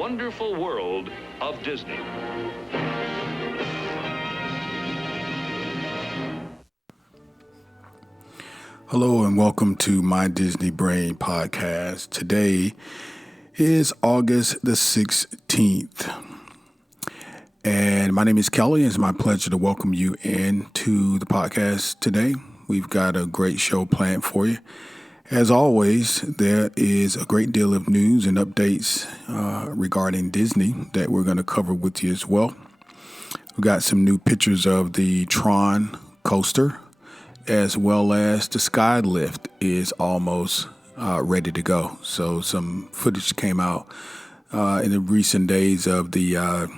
wonderful world of Disney. Hello and welcome to My Disney Brain podcast. Today is August the 16th. And my name is Kelly. It's my pleasure to welcome you into the podcast today. We've got a great show planned for you. As always, there is a great deal of news and updates regarding Disney that we're going to cover with you as well. We've got some new pictures of the Tron coaster, as well as the Skylift is almost ready to go. So some footage came out in the recent days of the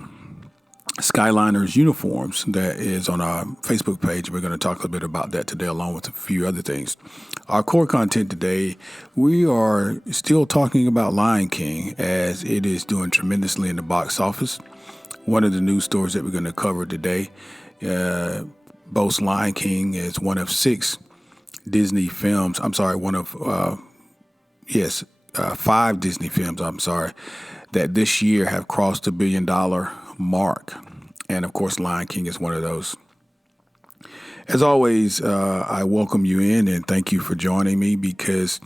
Skyliners uniforms that is on our Facebook page. We're going to talk a little bit about that today, along with a few other things. Our core content today, we are still talking about Lion King as it is doing tremendously in the box office. One of the news stories that we're going to cover today boasts Lion King as one of six Disney films. Five Disney films, that this year have crossed the $1 billion mark. And of course, Lion King is one of those. As always, I welcome you in and thank you for joining me, because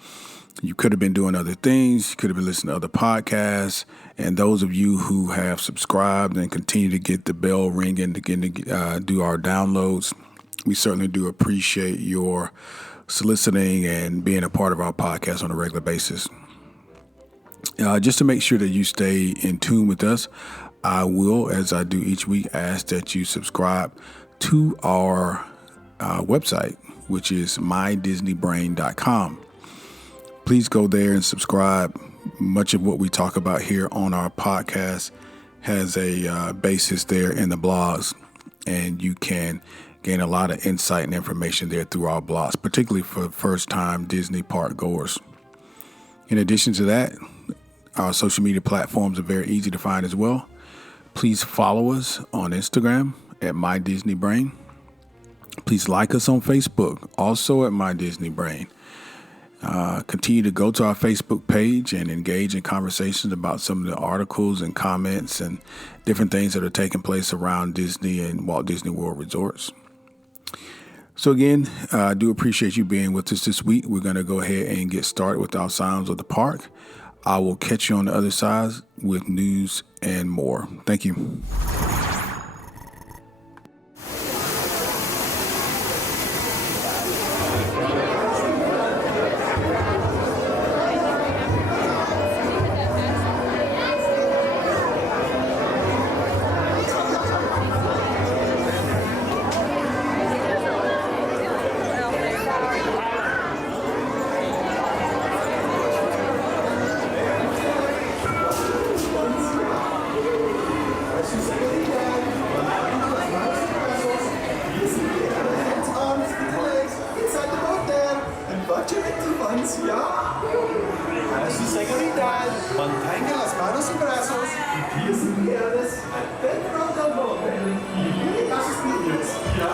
you could have been doing other things. You could have been listening to other podcasts. And those of you who have subscribed and continue to get the bell ringing to do our downloads, we certainly do appreciate your soliciting and being a part of our podcast on a regular basis. Just to make sure that you stay in tune with us, I will, as I do each week, ask that you subscribe to our website, which is mydisneybrain.com. Please go there and subscribe. Much of what we talk about here on our podcast has a basis there in the blogs, and you can gain a lot of insight and information there through our blogs, particularly for first-time Disney park goers. In addition to that, our social media platforms are very easy to find as well. Please follow us on Instagram at MyDisneyBrain. Please like us on Facebook, also at MyDisneyBrain. Continue to go to our Facebook page and engage in conversations about some of the articles and comments and different things that are taking place around Disney and Walt Disney World Resorts. So again, I do appreciate you being with us this week. We're going to go ahead and get started with our Sounds of the Park. I will catch you on the other side with news and more. Thank you. Mantenga las manos y brazos y pies y piernas dentro del bote y mire a sus pies. ¿Ya?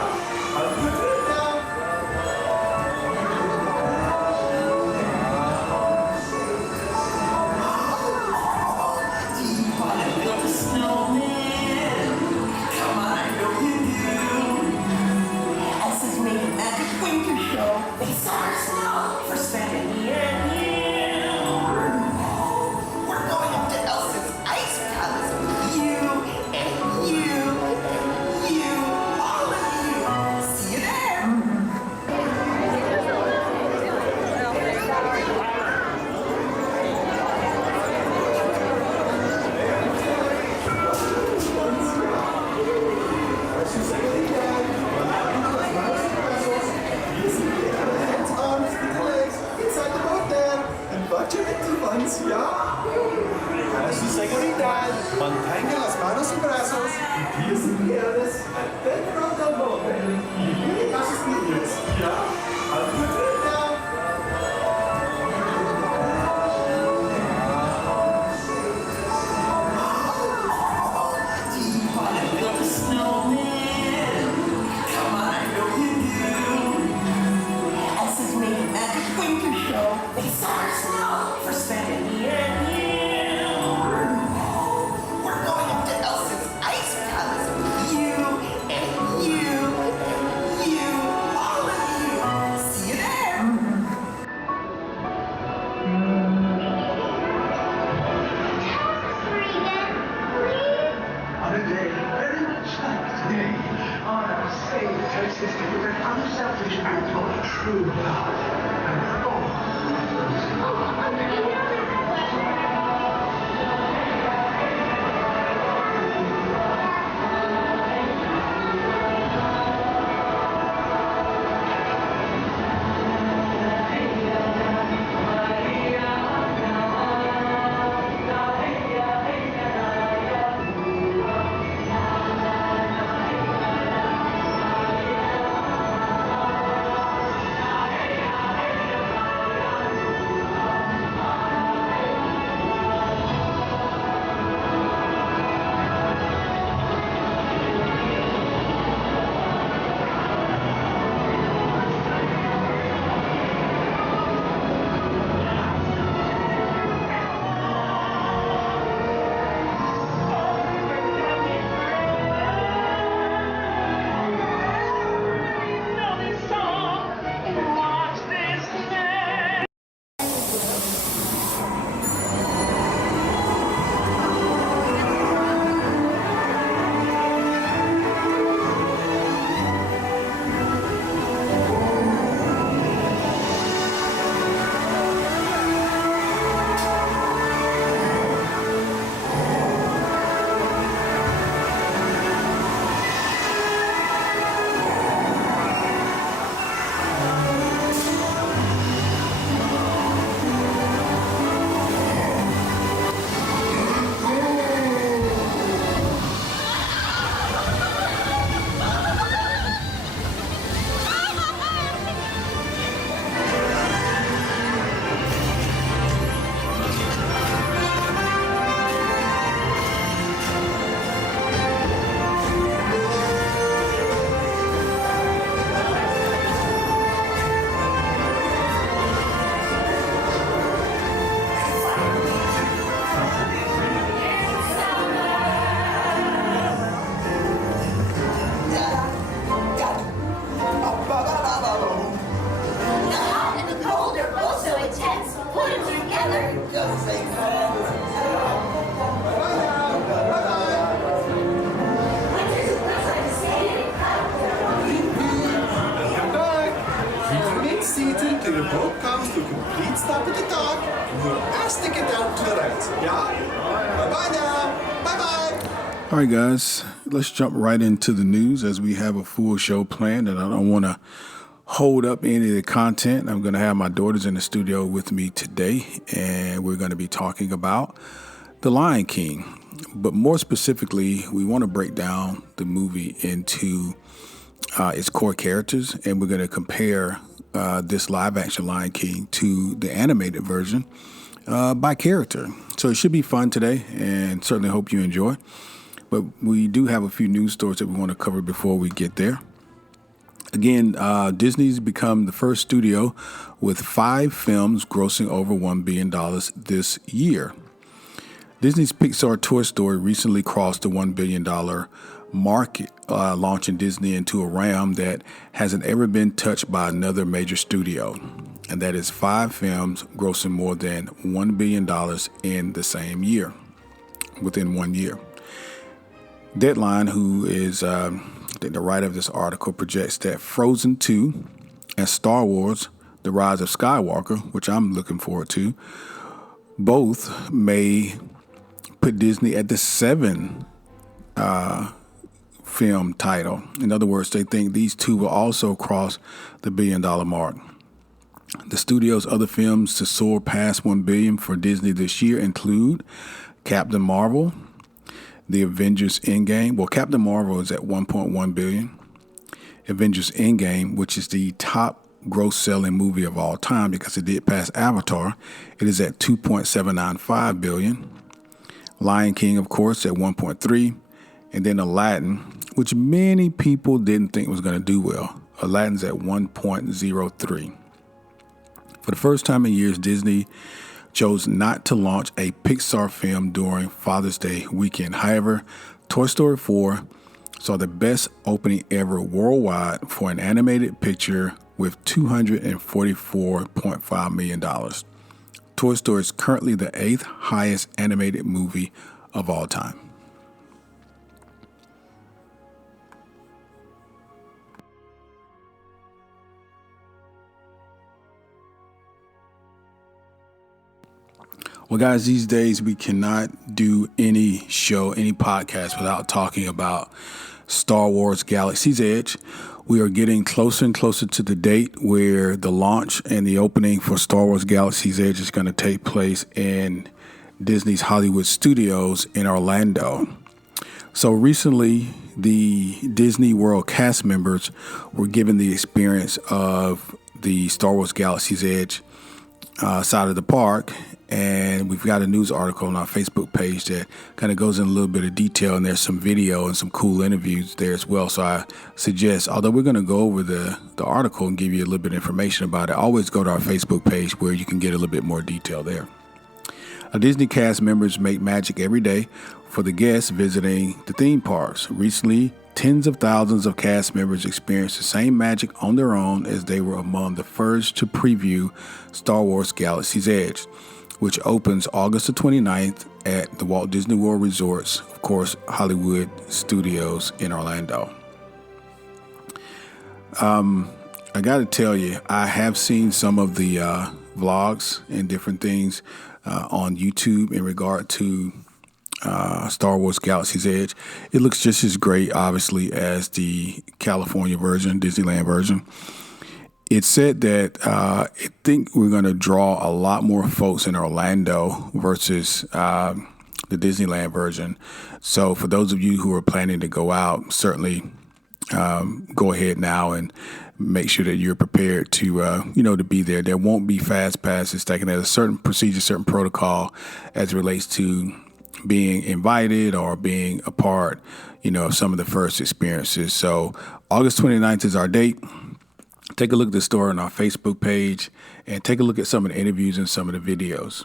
Welcome back. You remain seated till your boat comes to a complete stop at the dock, and your ass ticket out to the right. Yeah? Bye-bye now. Bye-bye. All right, guys, let's jump right into the news as we have a full show planned, and I don't want to hold up any of the content. I'm going to have my daughters in the studio with me today, and we're going to be talking about The Lion King. But more specifically, we want to break down the movie into its core characters, and we're going to compare this live-action Lion King to the animated version by character. So it should be fun today, and certainly hope you enjoy. But we do have a few news stories that we want to cover before we get there. Again, Disney's become the first studio with 5 films grossing over $1 billion this year. Disney's Pixar Toy Story recently crossed the $1 billion mark, launching Disney into a realm that hasn't ever been touched by another major studio. And that is 5 films grossing more than $1 billion in the same year, within 1 year. Deadline, who is the writer of this article, projects that Frozen 2 and Star Wars: The Rise of Skywalker, which I'm looking forward to, both may put Disney at the 7 film title. In other words, they think these two will also cross the $1 billion mark. The studio's other films to soar past $1 billion for Disney this year include Captain Marvel, The Avengers Endgame. Well, Captain Marvel is at $1.1 billion. Avengers Endgame, which is the top gross-selling movie of all time because it did pass Avatar, it is at $2.795 billion. Lion King, of course, at $1.3, and then Aladdin, which many people didn't think was going to do well. Aladdin's at $1.03. For the first time in years, Disney chose not to launch a Pixar film during Father's Day weekend. However, Toy Story 4 saw the best opening ever worldwide for an animated picture with $244.5 million. Toy Story is currently the 8th highest animated movie of all time. Well, guys, these days we cannot do any show, any podcast without talking about Star Wars Galaxy's Edge. We are getting closer and closer to the date where the launch and the opening for Star Wars Galaxy's Edge is going to take place in Disney's Hollywood Studios in Orlando. So recently, the Disney World cast members were given the experience of the Star Wars Galaxy's Edge side of the park, and we've got a news article on our Facebook page that kind of goes in a little bit of detail, and there's some video and some cool interviews there as well. So I suggest, although we're going to go over the article and give you a little bit of information about it, always go to our Facebook page where you can get a little bit more detail there. Disney cast members make magic every day for the guests visiting the theme parks. Recently, tens of thousands of cast members experienced the same magic on their own as they were among the first to preview Star Wars Galaxy's Edge, which opens August the 29th at the Walt Disney World Resorts, of course, Hollywood Studios in Orlando. I got to tell you, I have seen some of the vlogs and different things on YouTube in regard to Star Wars Galaxy's Edge. It looks just as great, obviously, as the California version, Disneyland version. It said that I think we're going to draw a lot more folks in Orlando versus the Disneyland version. So for those of you who are planning to go out, certainly go ahead now and make sure that you're prepared to, to be there. There won't be fast passes taken. There's a certain procedure, certain protocol as it relates to being invited or being a part, of some of the first experiences. So August 29th is our date. Take a look at the story on our Facebook page and take a look at some of the interviews and some of the videos.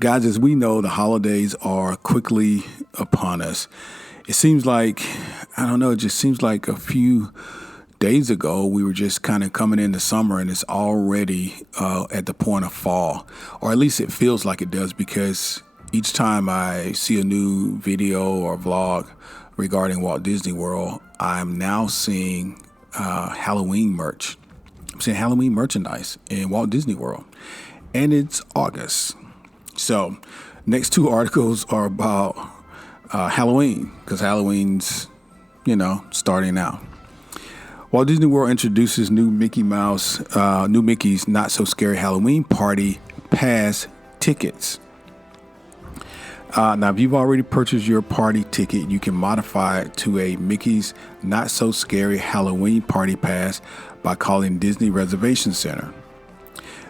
Guys, as we know, the holidays are quickly upon us. It seems like, it just seems like a few days ago, we were just kind of coming into summer, and it's already at the point of fall, or at least it feels like it does, because each time I see a new video or vlog regarding Walt Disney World, I'm now seeing Halloween merch. I'm seeing Halloween merchandise in Walt Disney World, and it's August. So next two articles are about Halloween, because Halloween's, starting now. Walt Disney World introduces new Mickey's Not So Scary Halloween Party Pass tickets. Now, if you've already purchased your party ticket, you can modify it to a Mickey's Not So Scary Halloween Party Pass by calling Disney Reservation Center.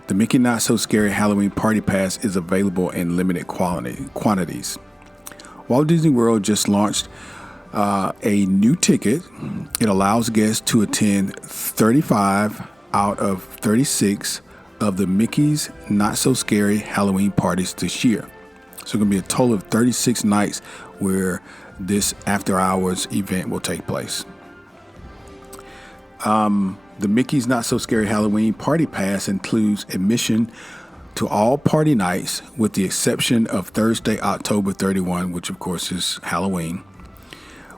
The Mickey Not So Scary Halloween Party Pass is available in limited quantities. Walt Disney World just launched a new ticket. It allows guests to attend 35 out of 36 of the Mickey's Not So Scary Halloween parties this year. So it's going to be a total of 36 nights where this after-hours event will take place. The Mickey's Not So Scary Halloween Party Pass includes admission to all party nights with the exception of Thursday, October 31, which of course is Halloween.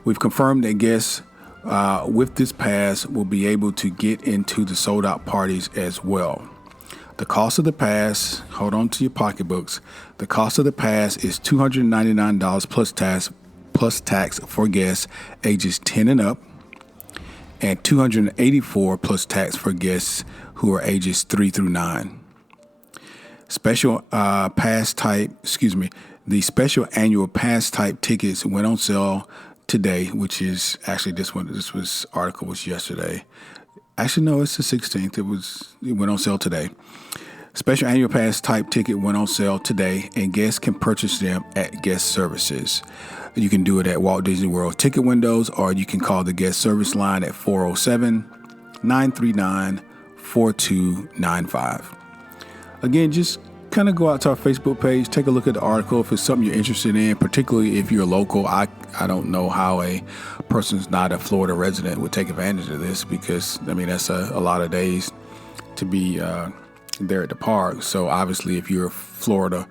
We've confirmed that guests with this pass will be able to get into the sold-out parties as well. The cost of the pass, hold on to your pocketbooks, the cost of the pass is $299 plus tax for guests ages 10 and up, and $284 plus tax for guests who are ages 3 through 9. The special annual pass type tickets went on sale today, which is actually this article was yesterday. Actually, no, it's the 16th. It went on sale today. Special annual pass type ticket went on sale today, and guests can purchase them at guest services. You can do it at Walt Disney World ticket windows, or you can call the guest service line at 407-939-4295. Again, just kind of go out to our Facebook page, take a look at the article if it's something you're interested in, particularly if you're local. I don't know how a person who's not a Florida resident would take advantage of this, because, that's a lot of days to be there at the park. So obviously, if you're a Florida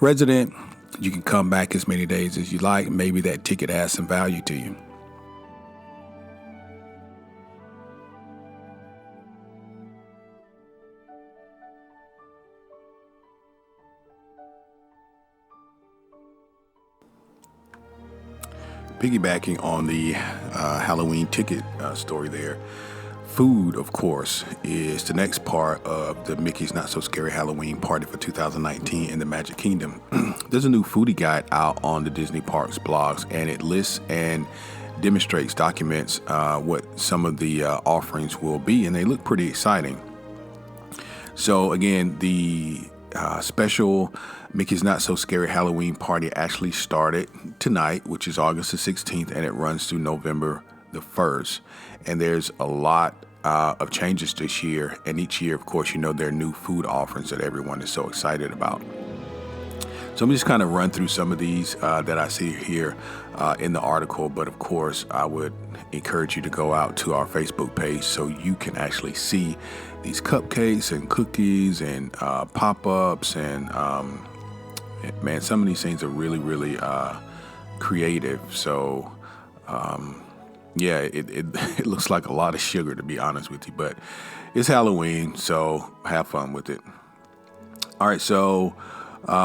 resident, you can come back as many days as you like. Maybe that ticket has some value to you. Piggybacking on the Halloween ticket story there, food, of course, is the next part of the Mickey's Not So Scary Halloween party for 2019 in the Magic Kingdom. There's a new foodie guide out on the Disney Parks blogs, and it lists and documents what some of the offerings will be, and they look pretty exciting. So again, the special Mickey's Not So Scary Halloween party actually started tonight, which is August the 16th, and it runs through November the 1st. And there's a lot of changes this year, and each year, of course, there are new food offerings that everyone is so excited about. So I'm just kind of run through some of these that I see here in the article, but of course, I would encourage you to go out to our Facebook page so you can actually see these cupcakes and cookies and pop-ups, and man, some of these things are really, really creative. So yeah, it looks like a lot of sugar, to be honest with you, but it's Halloween, so have fun with it. All right, so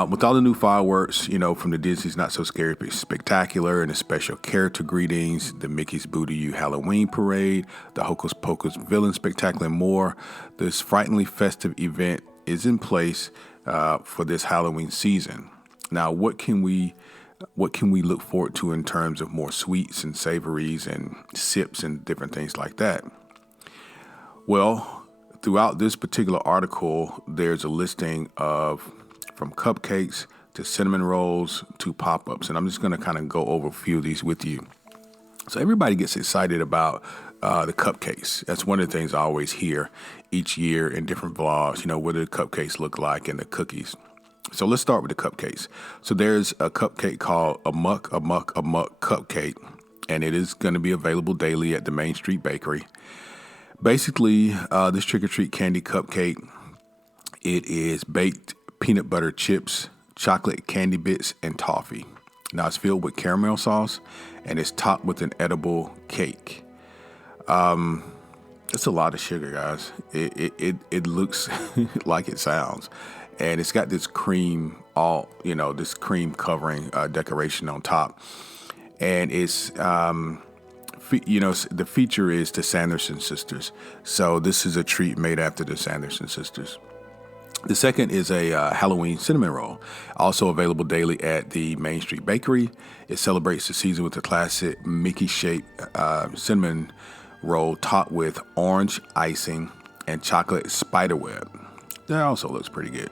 with all the new fireworks, from the Disney's Not So Scary Spectacular and the special character greetings, the Mickey's Booty You Halloween Parade, the Hocus Pocus Villain Spectacular, and more, this frighteningly festive event is in place for this Halloween season. Now, what can we look forward to in terms of more sweets and savories and sips and different things like that? Well, throughout this particular article, there's a listing of from cupcakes to cinnamon rolls to pop-ups, and I'm just going to kind of go over a few of these with you. So everybody gets excited about the cupcakes. That's one of the things I always hear each year in different vlogs. What do the cupcakes look like, and the cookies. So let's start with the cupcakes. So there's a cupcake called a Muck Cupcake, and it is going to be available daily at the Main Street Bakery. Basically, this Trick or Treat candy cupcake, it is baked peanut butter chips, chocolate candy bits, and toffee. Now it's filled with caramel sauce and it's topped with an edible cake. It's a lot of sugar, guys. It looks like it sounds. And it's got this cream, this cream covering decoration on top. And it's, the feature is the Sanderson sisters. So this is a treat made after the Sanderson sisters. The second is a Halloween cinnamon roll, also available daily at the Main Street Bakery. It celebrates the season with a classic Mickey-shaped cinnamon roll topped with orange icing and chocolate spiderweb. That also looks pretty good.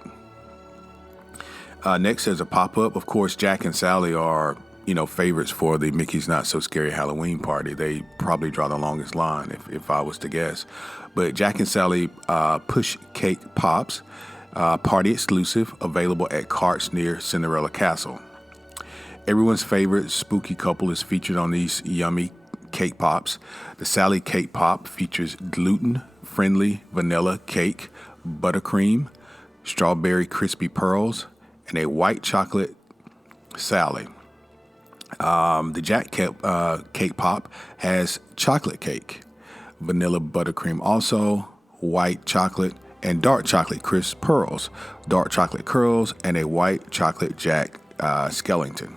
Next is a pop-up. Of course, Jack and Sally are, favorites for the Mickey's Not So Scary Halloween party. They probably draw the longest line if I was to guess. But Jack and Sally push cake pops, party exclusive, available at carts near Cinderella Castle. Everyone's favorite spooky couple is featured on these yummy cake pops. The Sally cake pop features gluten-friendly vanilla cake, buttercream, strawberry crispy pearls, and a white chocolate Sally. The Jack cake pop has chocolate cake, vanilla buttercream also, white chocolate, and dark chocolate crisp pearls, dark chocolate curls, and a white chocolate Jack skeleton.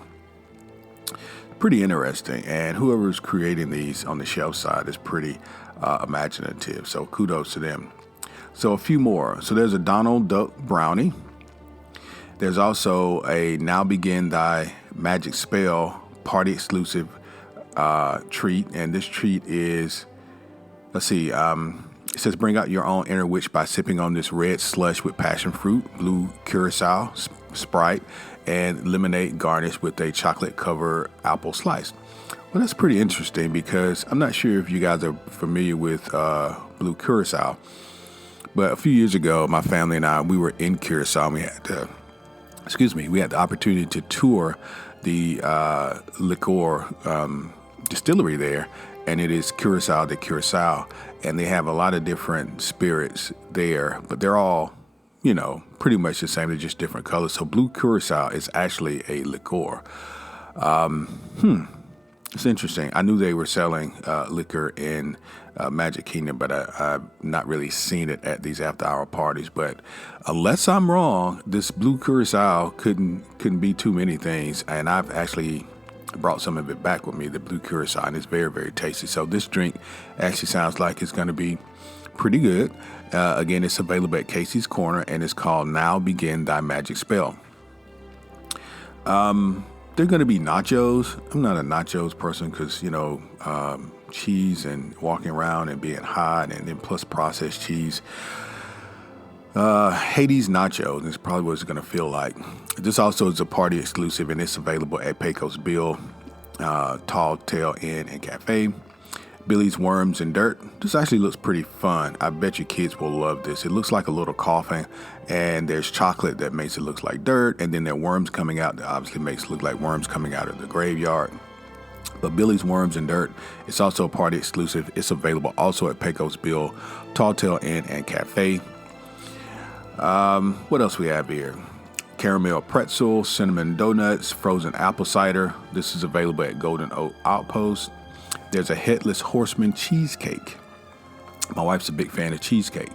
Pretty interesting, and whoever's creating these on the shelf side is pretty imaginative, so kudos to them. So a few more. So there's a Donald Duck brownie. There's also a Now Begin Thy Magic Spell party exclusive treat, and this treat is, it says bring out your own inner witch by sipping on this red slush with passion fruit, blue curacao, Sprite, and lemonade garnished with a chocolate-covered apple slice. Well, that's pretty interesting because I'm not sure if you guys are familiar with blue curacao, but a few years ago, my family and I, we were in Curacao, and we had the opportunity to tour the liqueur distillery there, and it is Curacao de Curacao, and they have a lot of different spirits there, but they're all, pretty much the same. They're just different colors. So blue curacao is actually a liqueur. It's interesting. I knew they were selling liquor in Magic Kingdom, but I've not really seen it at these after-hour parties. But unless I'm wrong, this blue curacao couldn't be too many things, and I've actually brought some of it back with me, the blue curacao, and it's very, very tasty. So this drink actually sounds like it's going to be pretty good. Again, it's available at Casey's Corner, and it's called Now Begin Thy Magic Spell. They're going to be nachos. I'm not a nachos person because, cheese and walking around and being hot, and then plus processed cheese. Hades nachos is probably what it's going to feel like. This also is a party exclusive, and it's available at Pecos Bill, Tall Tale Inn and Cafe. Billy's Worms and Dirt. This actually looks pretty fun. I bet you kids will love this. It looks like a little coffin, and there's chocolate that makes it look like dirt, and then there are worms coming out that obviously makes it look like worms coming out of the graveyard. But Billy's Worms and Dirt, it's also a party exclusive. It's available also at Pecos Bill, Tall Tale Inn and Cafe. What else we have here? Caramel pretzel, cinnamon donuts, frozen apple cider. This is available at Golden Oak Outpost. There's a Headless Horseman cheesecake. My wife's a big fan of cheesecake.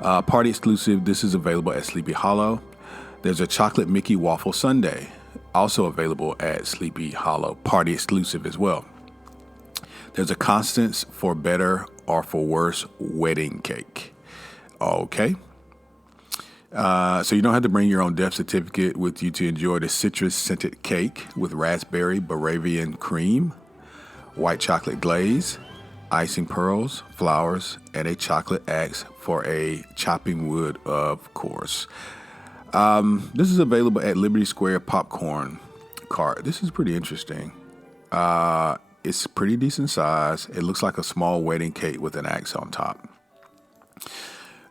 Party exclusive. This is available at Sleepy Hollow. There's a chocolate Mickey waffle sundae, also available at Sleepy Hollow. Party exclusive as well. There's a Constance for better or for worse wedding cake. Okay. So you don't have to bring your own death certificate with you to enjoy the citrus scented cake with raspberry Bavarian cream, white chocolate glaze, icing pearls, flowers, and a chocolate axe for a chopping wood, of course. This is available at Liberty Square Popcorn Cart. This is pretty interesting. It's pretty decent size. It looks like a small wedding cake with an axe on top.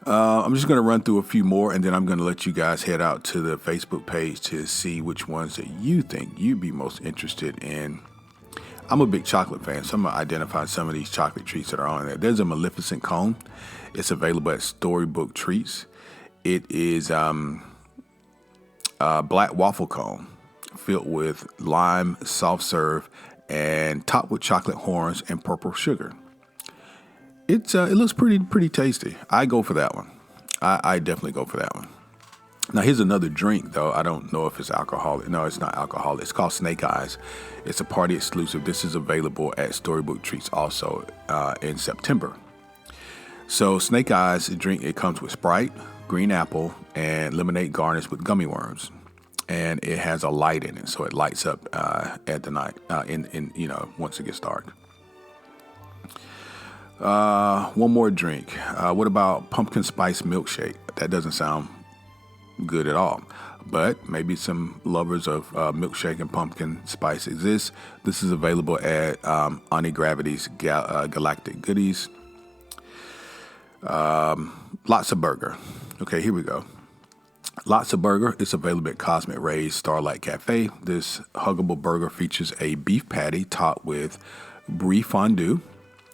I'm just going to run through a few more, and then I'm going to let you guys head out to the Facebook page to see which ones that you think you'd be most interested in. I'm a big chocolate fan, so I'm going to identify some of these chocolate treats that are on there. There's a Maleficent cone. It's available at Storybook Treats. It is a black waffle cone filled with lime, soft serve, and topped with chocolate horns and purple sugar. It looks pretty tasty. I go for that one. I definitely go for that one. Now, here's another drink, though. I don't know if it's alcoholic. No, it's not alcoholic. It's called Snake Eyes. It's a party exclusive. This is available at Storybook Treats also in September. So Snake Eyes drink, it comes with Sprite, green apple, and lemonade garnished with gummy worms. And it has a light in it, so it lights up at the night, once it gets dark. One more drink. What about pumpkin spice milkshake? That doesn't sound good at all, but maybe some lovers of milkshake and pumpkin spice exist. This is available at Auntie Gravity's Galactic Goodies. Lots of Burger. Okay, here we go. Lots of Burger is available at Cosmic Ray's Starlight Cafe. This huggable burger features a beef patty topped with brie fondue,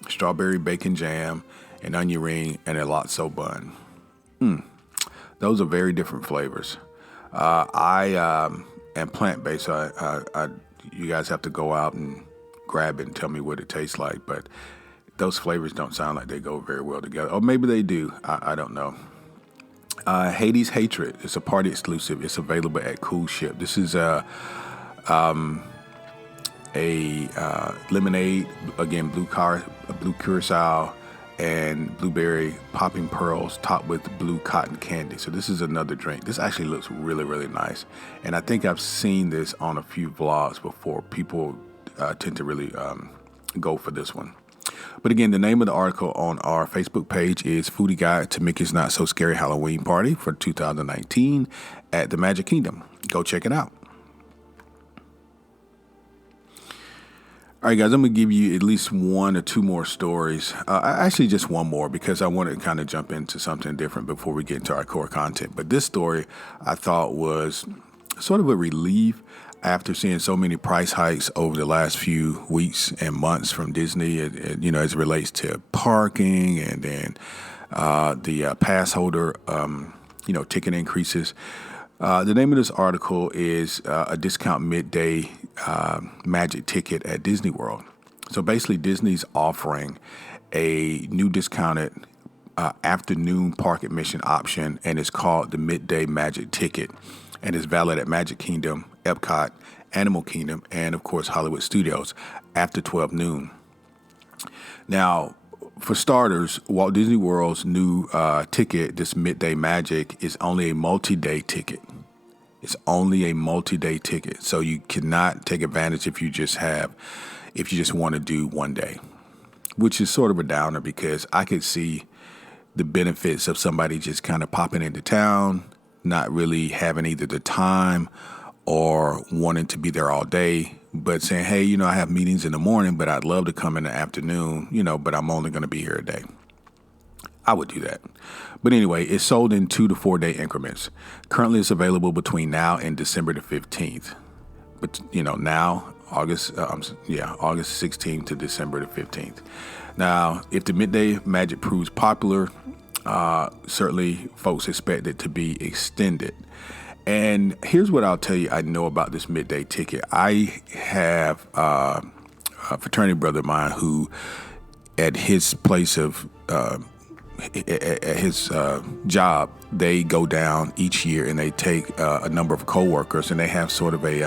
strawberry bacon jam, an onion ring, and a Lotso bun. Those are very different flavors. I am plant-based, so you guys have to go out and grab it and tell me what it tastes like. But those flavors don't sound like they go very well together. Or maybe they do. I don't know. Hades Hatred is a party exclusive. It's available at Cool Ship. This is a lemonade, again, blue curacao, and blueberry popping pearls topped with blue cotton candy. So this is another drink. This actually looks really, really nice. And I think I've seen this on a few vlogs before. People tend to really go for this one. But again, the name of the article on our Facebook page is Foodie Guide to Mickey's Not So Scary Halloween Party for 2019 at the Magic Kingdom. Go check it out. All right, guys, I'm going to give you at least one or two more stories. Actually, just one more because I want to kind of jump into something different before we get into our core content. But this story I thought was sort of a relief after seeing so many price hikes over the last few weeks and months from Disney, as it relates to parking and then the pass holder, ticket increases. The name of this article is a discount midday magic ticket at Disney World. So basically, Disney's offering a new discounted afternoon park admission option, and it's called the Midday Magic Ticket, and it's valid at Magic Kingdom, Epcot, Animal Kingdom, and of course Hollywood Studios after 12 noon. Now, for starters, Walt Disney World's new ticket, this Midday Magic, is only a multi-day ticket. It's only a multi-day ticket, so you cannot take advantage if you just want to do one day, which is sort of a downer because I could see the benefits of somebody just kind of popping into town, not really having either the time or wanting to be there all day, but saying, hey, I have meetings in the morning, but I'd love to come in the afternoon, but I'm only going to be here a day. I would do that. But anyway, it's sold in 2 to 4 day increments. Currently, it's available between now and December the 15th. But, now, August 16th to December the 15th. Now, if the Midday Magic proves popular, certainly folks expect it to be extended. And here's what I'll tell you I know about this midday ticket. I have a fraternity brother of mine who, at his place of, at his job, they go down each year and they take a number of coworkers and they have sort of a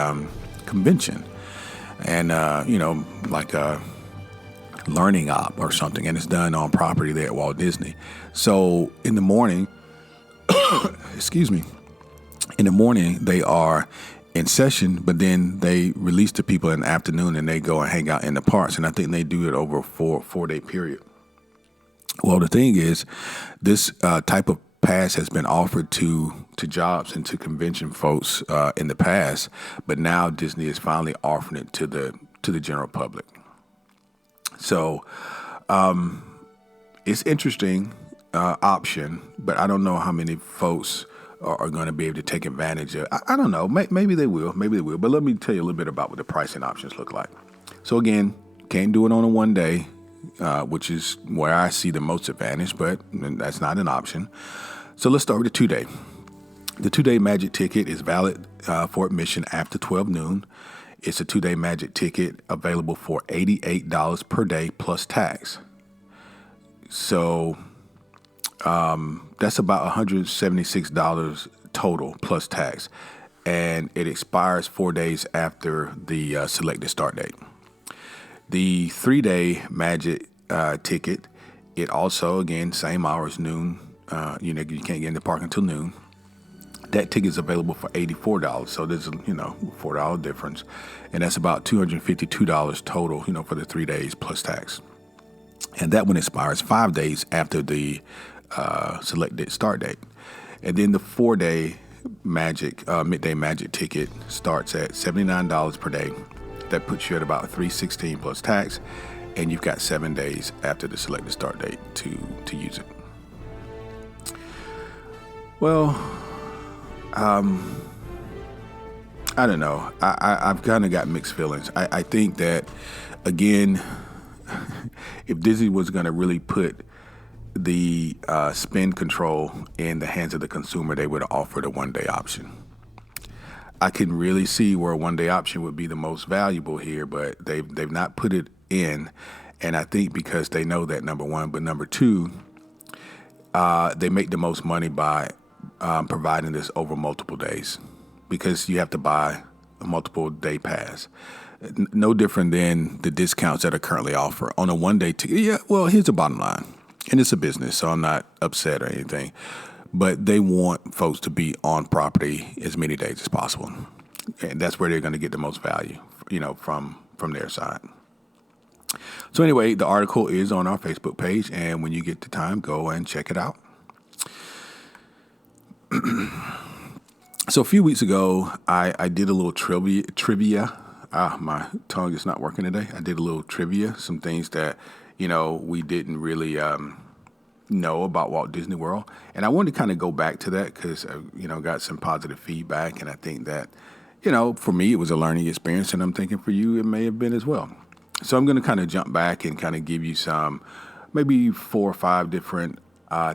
convention. And, like a learning op or something. And it's done on property there at Walt Disney. So in the morning, in the morning, they are in session, but then they release the people in the afternoon and they go and hang out in the parks. And I think they do it over a four-day period. Well, the thing is, this type of pass has been offered to jobs and to convention folks in the past, but now Disney is finally offering it to the general public. So it's interesting option, but I don't know how many folks are going to be able to take advantage of. I don't know. Maybe they will. But let me tell you a little bit about what the pricing options look like. So again, can't do it on a one day, which is where I see the most advantage, but that's not an option. So let's start with the 2-day. The 2-day Magic ticket is valid for admission after 12 noon. It's a 2-day Magic ticket available for $88 per day plus tax. So that's about $176 total plus tax. And it expires 4 days after the selected start date. The 3-day Magic ticket, it also, again, same hours, noon. You can't get in the park until noon. That ticket is available for $84. So there's a, $4 difference. And that's about $252 total, for the 3 days plus tax. And that one expires 5 days after the selected start date. And then the 4-day midday Magic ticket starts at $79 per day. That puts you at about $316 plus tax, and you've got 7 days after the selected start date to use it. Well, I don't know. I've kind of got mixed feelings. I think that, again, if Disney was going to really put the spend control in the hands of the consumer, they would have offered a 1-day option. I can really see where a 1-day option would be the most valuable here, but they've not put it in, and I think because they know that, number one, but number two, they make the most money by providing this over multiple days, because you have to buy a multiple day pass. No different than the discounts that are currently offered on a 1-day ticket. Yeah, well, here's the bottom line, and it's a business, so I'm not upset or anything. But they want folks to be on property as many days as possible. And that's where they're going to get the most value, from their side. So anyway, the article is on our Facebook page, and when you get the time, go and check it out. So a few weeks ago, I did a little trivia. My tongue is not working today. I did a little trivia, some things that, we didn't really know about Walt Disney World. And I wanted to kind of go back to that because, got some positive feedback. And I think that, for me, it was a learning experience. And I'm thinking for you, it may have been as well. So I'm going to kind of jump back and kind of give you some, maybe 4 or 5 different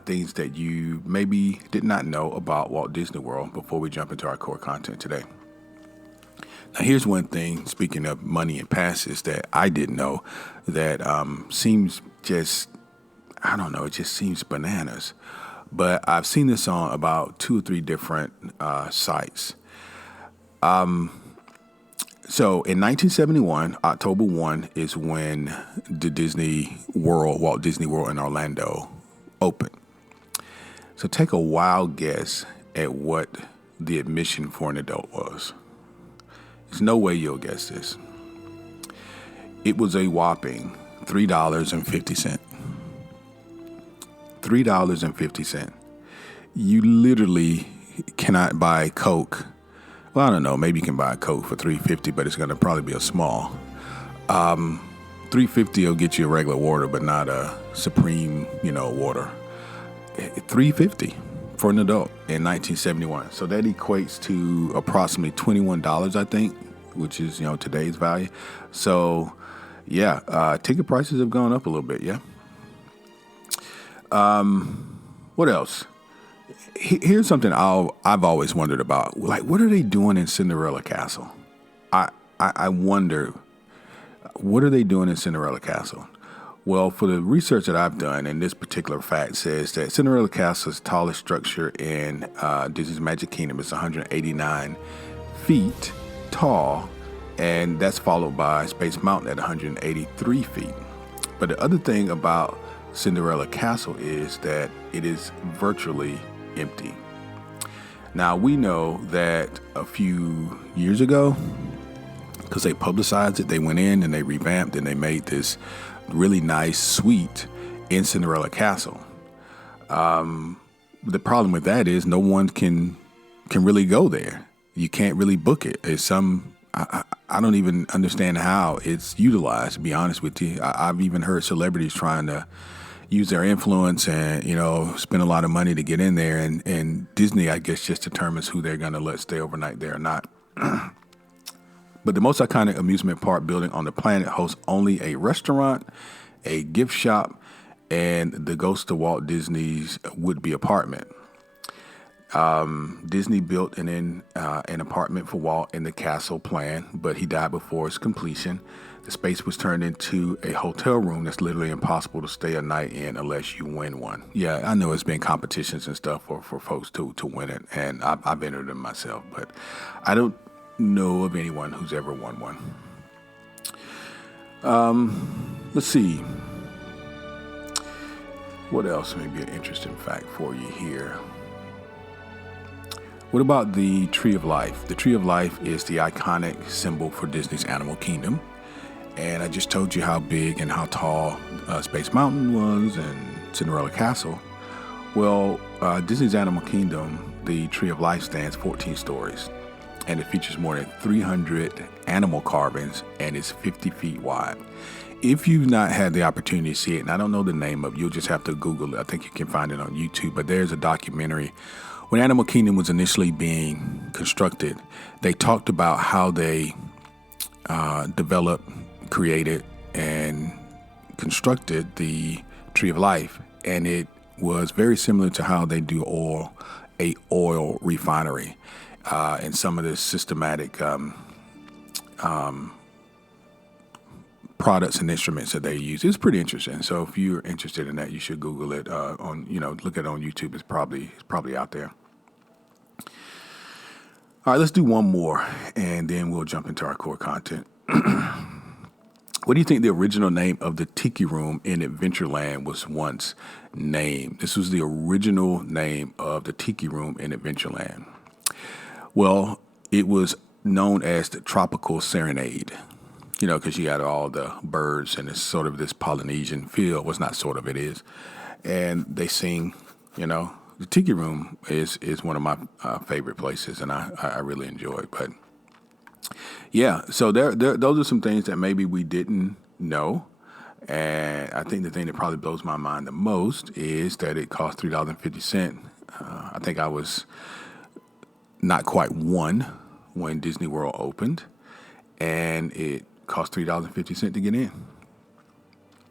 things that you maybe did not know about Walt Disney World before we jump into our core content today. Now, here's one thing, speaking of money and passes, that I didn't know that seems just, I don't know, it just seems bananas. But I've seen this on about 2 or 3 different sites. So in 1971, October 1 is when the Walt Disney World in Orlando opened. So take a wild guess at what the admission for an adult was. There's no way you'll guess this. It was a whopping $3.50. $3.50. You literally cannot buy Coke. Well, I don't know. Maybe you can buy a Coke for $3.50, but it's going to probably be a small. $3.50 will get you a regular water, but not a Supreme, water. $3.50 for an adult in 1971. So that equates to approximately $21, I think, which is, today's value. So, yeah, ticket prices have gone up a little bit, yeah. What else? Here's something I've always wondered about. Like, what are they doing in Cinderella Castle? I wonder, what are they doing in Cinderella Castle? Well, for the research that I've done, and this particular fact says that Cinderella Castle's tallest structure in Disney's Magic Kingdom is 189 feet tall, and that's followed by Space Mountain at 183 feet. But the other thing about Cinderella Castle is that it is virtually empty. Now, we know that a few years ago, because they publicized it, they went in and they revamped and they made this really nice suite in Cinderella Castle. The problem with that is no one can really go there. You can't really book it. It's I don't even understand how it's utilized, to be honest with you. I've even heard celebrities trying to use their influence and, spend a lot of money to get in there. And Disney, I guess, just determines who they're going to let stay overnight there or not. But the most iconic amusement park building on the planet hosts only a restaurant, a gift shop, and the ghost of Walt Disney's would-be apartment. Disney built an apartment for Walt in the castle plan, but he died before its completion. The space was turned into a hotel room that's literally impossible to stay a night in unless you win one. Yeah, I know it's been competitions and stuff for folks to win it, and I've entered them myself, but I don't know of anyone who's ever won one. Let's see. What else may be an interesting fact for you here? What about the Tree of Life? The Tree of Life is the iconic symbol for Disney's Animal Kingdom. And I just told you how big and how tall Space Mountain was and Cinderella Castle. Well, Disney's Animal Kingdom, the Tree of Life stands 14 stories. And it features more than 300 animal carvings and is 50 feet wide. If you've not had the opportunity to see it, and I don't know the name of it, you'll just have to Google it. I think you can find it on YouTube. But there's a documentary. When Animal Kingdom was initially being constructed, they talked about how they developed, created, and constructed the Tree of Life. And it was very similar to how they do a oil refinery and some of the systematic products and instruments that they use. It's pretty interesting. So if you're interested in that, you should Google it look at it on YouTube. It's probably out there. All right, let's do one more, and then we'll jump into our core content. What do you think the original name of the Tiki Room in Adventureland was once named? This was the original name of the Tiki Room in Adventureland. Well, it was known as the Tropical Serenade, because you got all the birds and it's sort of this Polynesian feel. Well, it's not sort of, it is. And they sing, the Tiki Room is one of my favorite places, and I really enjoy it. But yeah, so those are some things that maybe we didn't know. And I think the thing that probably blows my mind the most is that it cost $3.50. I think I was not quite one when Disney World opened, and it cost $3.50 to get in.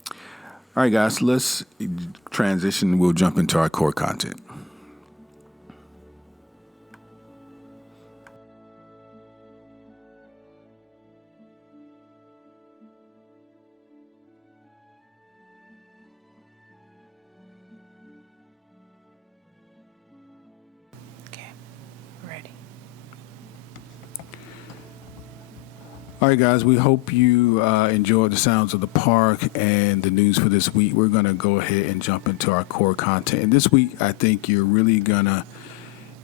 All right, guys, let's transition. We'll jump into our core content. All right, guys, we hope you enjoyed the sounds of the park and the news for this week. We're going to go ahead and jump into our core content. And this week, I think you're really going to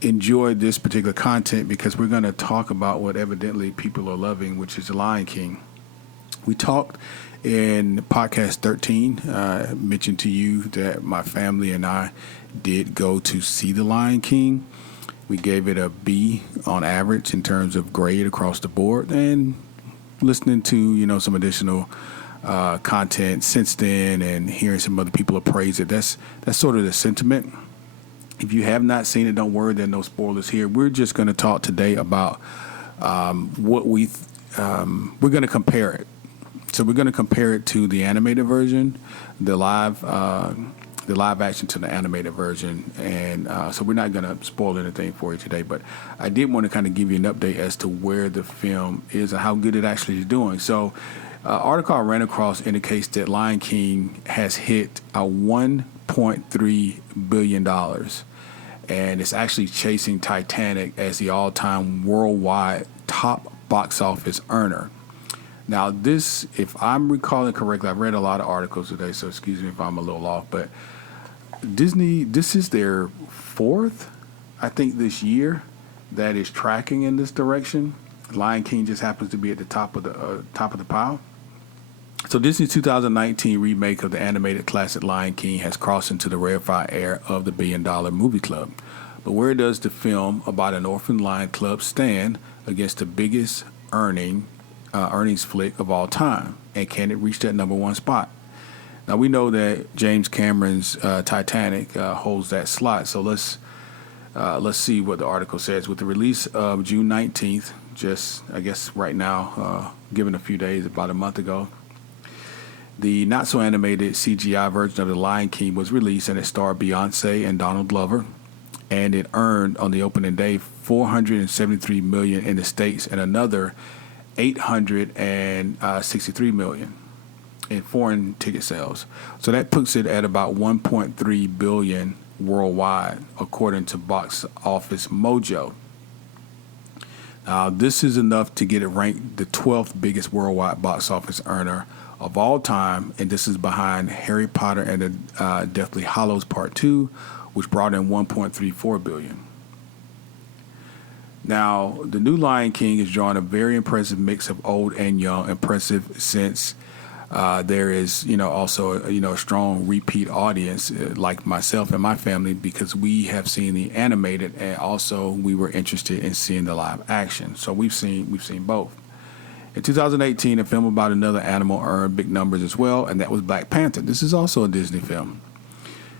enjoy this particular content because we're going to talk about what evidently people are loving, which is The Lion King. We talked in podcast 13, mentioned to you that my family and I did go to see The Lion King. We gave it a B on average in terms of grade across the board, and listening to, some additional content since then and hearing some other people appraise it, that's sort of the sentiment. If you have not seen it, don't worry, there are no spoilers here. We're just going to talk today about what we're going to compare it. So we're going to compare it to the animated version, the live action to the animated version. And so we're not going to spoil anything for you today, but I did want to kind of give you an update as to where the film is and how good it actually is doing. So article I ran across indicates that Lion King has hit a $1.3 billion. And it's actually chasing Titanic as the all-time worldwide top box office earner. Now, this, if I'm recalling correctly, I've read a lot of articles today, so excuse me if I'm a little off, but Disney, this is their fourth, I think, this year that is tracking in this direction. Lion King just happens to be at the top of the pile. So Disney's 2019 remake of the animated classic Lion King has crossed into the rarefied air of the $1 billion movie club. But where does the film about an orphan lion club stand against the biggest earnings flick of all time? And can it reach that number one spot? Now, we know that James Cameron's Titanic holds that slot. So let's see what the article says. With the release of June 19th, just, I guess, right now, given a few days, about a month ago. The not-so-animated CGI version of The Lion King was released, and it starred Beyonce and Donald Glover. And it earned, on the opening day, $473 million in the States and another $863 million in foreign ticket sales. So that puts it at about $1.3 billion worldwide, according to Box Office Mojo. This is enough to get it ranked the 12th biggest worldwide box office earner of all time, and this is behind Harry Potter and the Deathly Hallows Part 2, which brought in $1.34 billion. Now, the new Lion King is drawing a very impressive mix of old and young. Impressive since there is, also a strong repeat audience like myself and my family, because we have seen the animated, and also we were interested in seeing the live action. So we've seen both. In 2018, a film about another animal earned big numbers as well, and that was Black Panther. This is also a Disney film,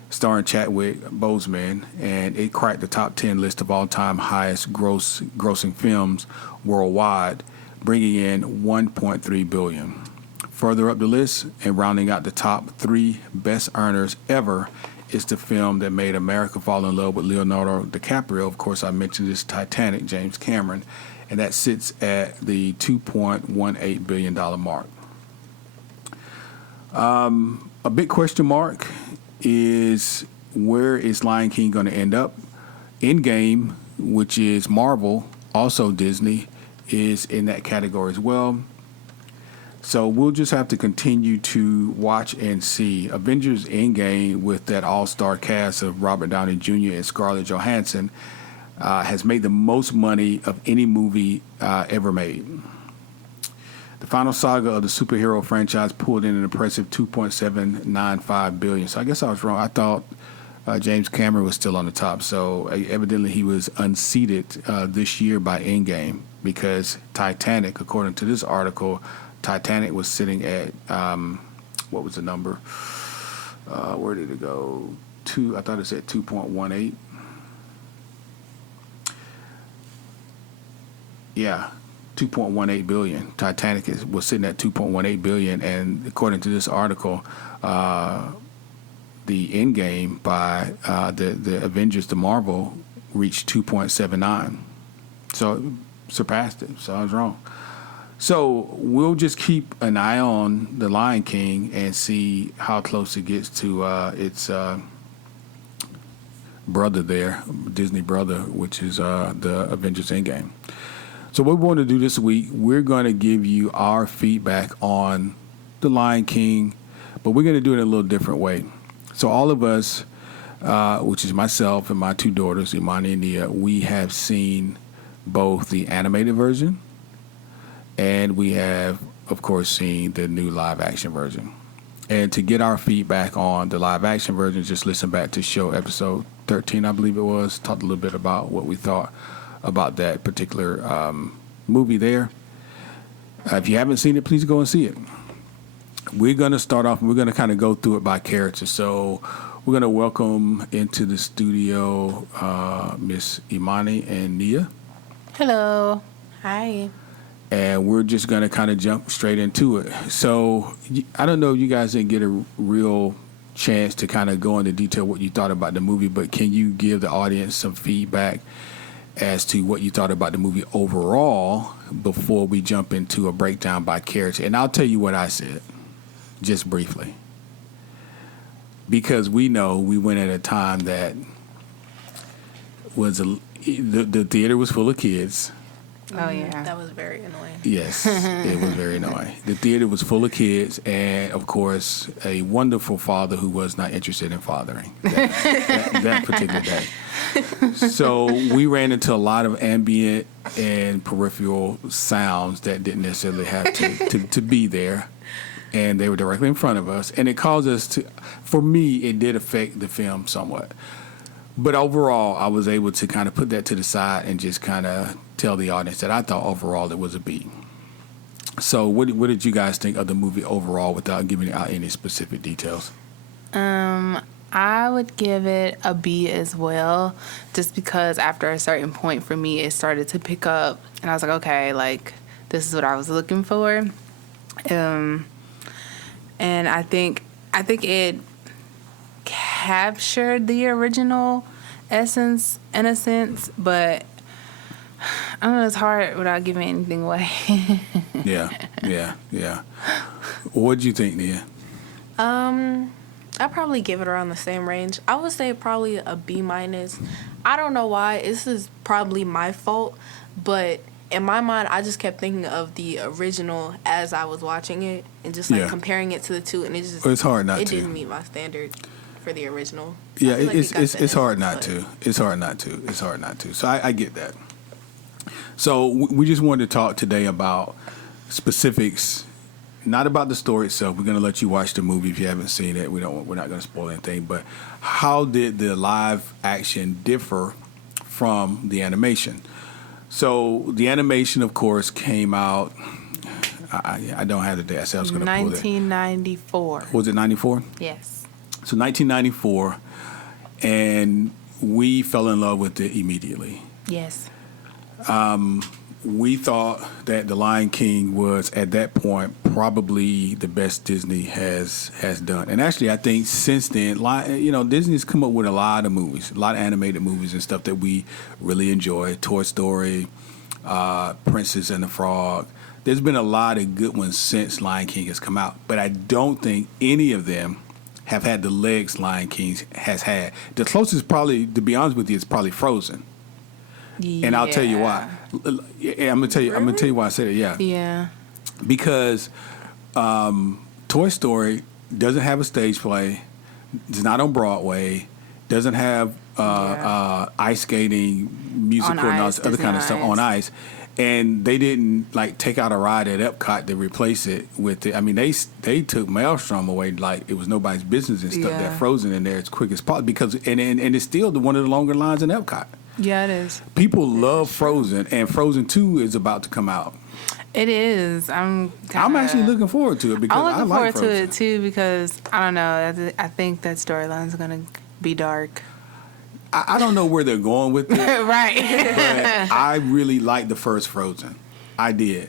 starring Chadwick Boseman, and it cracked the top 10 list of all-time highest grossing films worldwide, bringing in $1.3 billion. Further up the list and rounding out the top 3 best earners ever is the film that made America fall in love with Leonardo DiCaprio. Of course, I mentioned this, Titanic, James Cameron, and that sits at the $2.18 billion mark. A big question mark is, where is Lion King going to end up? Endgame, which is Marvel, also Disney, is in that category as well. So we'll just have to continue to watch and see. Avengers Endgame, with that all-star cast of Robert Downey Jr. and Scarlett Johansson, has made the most money of any movie ever made. The final saga of the superhero franchise pulled in an impressive $2.795 billion. So I guess I was wrong. I thought James Cameron was still on the top. So evidently he was unseated this year by Endgame, because Titanic, according to this article, Titanic was sitting at, what was the number? Where did it go? I thought it said 2.18. Yeah, 2.18 billion. Titanic was sitting at 2.18 billion, and according to this article, the Endgame by the Avengers, the Marvel, reached 2.79. So it surpassed it. So I was wrong. So we'll just keep an eye on The Lion King and see how close it gets to its brother there, Disney brother, which is the Avengers Endgame. So what we want to do this week, we're going to give you our feedback on The Lion King, but we're going to do it in a little different way. So all of us, which is myself and my 2 daughters, Imani and Nia, we have seen both the animated version, and we have, of course, seen the new live-action version. And to get our feedback on the live-action version, just listen back to show episode 13, I believe it was. Talked a little bit about what we thought about that particular movie there. If you haven't seen it, please go and see it. We're going to start off, and we're going to kind of go through it by character. So we're going to welcome into the studio Miss Imani and Nia. Hello. Hi. And we're just going to kind of jump straight into it. So I don't know if you guys didn't get a real chance to kind of go into detail what you thought about the movie, but can you give the audience some feedback as to what you thought about the movie overall before we jump into a breakdown by character? And I'll tell you what I said, just briefly. Because we know we went at a time that was the theater was full of kids. Oh, yeah. That was very annoying. Yes, it was very annoying. The theater was full of kids, and, of course, a wonderful father who was not interested in fathering that particular day. So we ran into a lot of ambient and peripheral sounds that didn't necessarily have to be there, and they were directly in front of us. And it caused us to, for me, it did affect the film somewhat. But overall, I was able to kind of put that to the side and just kind of tell the audience that I thought overall it was a B. So what did you guys think of the movie overall without giving out any specific details? I would give it a B as well, just because after a certain point for me, it started to pick up, and I was like, okay, like this is what I was looking for, and I think it captured the original essence in a sense, but I don't know, it's hard without giving anything away. Yeah. What do you think, Nia? I'd probably give it around the same range. I would say probably a B minus. I don't know why. This is probably my fault, but in my mind, I just kept thinking of the original as I was watching it and just like comparing it to the two, and it just it's hard not to. It didn't meet my standard for the original. Yeah, it's hard not to. It's hard not to. So I get that. So we just wanted to talk today about specifics. Not about the story itself. We're going to let you watch the movie if you haven't seen it. We're not going to spoil anything. But how did the live action differ from the animation? So the animation, of course, came out. I don't have the date. I said I was going to pull it. 1994. Was it 94? Yes. So 1994, and we fell in love with it immediately. Yes. We thought that The Lion King was, at that point, probably the best Disney has done. And actually, I think since then, Disney's come up with a lot of movies, a lot of animated movies and stuff that we really enjoy. Toy Story, Princess and the Frog. There's been a lot of good ones since Lion King has come out. But I don't think any of them have had the legs Lion King has had. The closest probably, to be honest with you, is probably Frozen. Yeah. And I'll tell you why. I'm gonna tell you why I said it. Yeah. Because Toy Story doesn't have a stage play. It's not on Broadway. Doesn't have ice skating, musical, and all this other kind of stuff on ice. And they didn't take out a ride at Epcot to replace it with it. I mean, they took Maelstrom away like it was nobody's business and stuff. That Frozen in there as quick as possible because and it's still one of the longer lines in Epcot. Yeah, it is. People love Frozen, and Frozen 2 is about to come out. It is. I'm actually looking forward to it because I'm looking forward to it too because I don't know. I think that storyline's gonna be dark. I don't know where they're going with it, right? But I really liked the first Frozen. I did.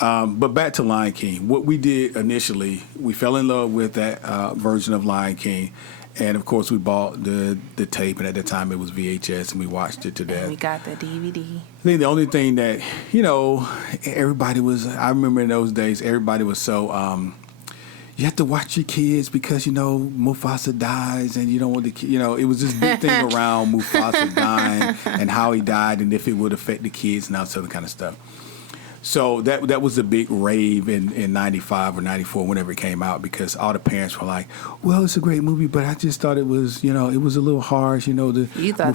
But back to Lion King. What we did initially, we fell in love with that version of Lion King. And, of course, we bought the tape, and at the time it was VHS, and we watched it to death. And we got the DVD. I think the only thing that, everybody was, I remember in those days, everybody was so, you have to watch your kids because, Mufasa dies, and you don't want the it was this big thing around Mufasa dying and how he died and if it would affect the kids and all this other kind of stuff. So that was a big rave in 95 or 94, whenever it came out, because all the parents were like, well, it's a great movie, but I just thought it was, it was a little harsh, You thought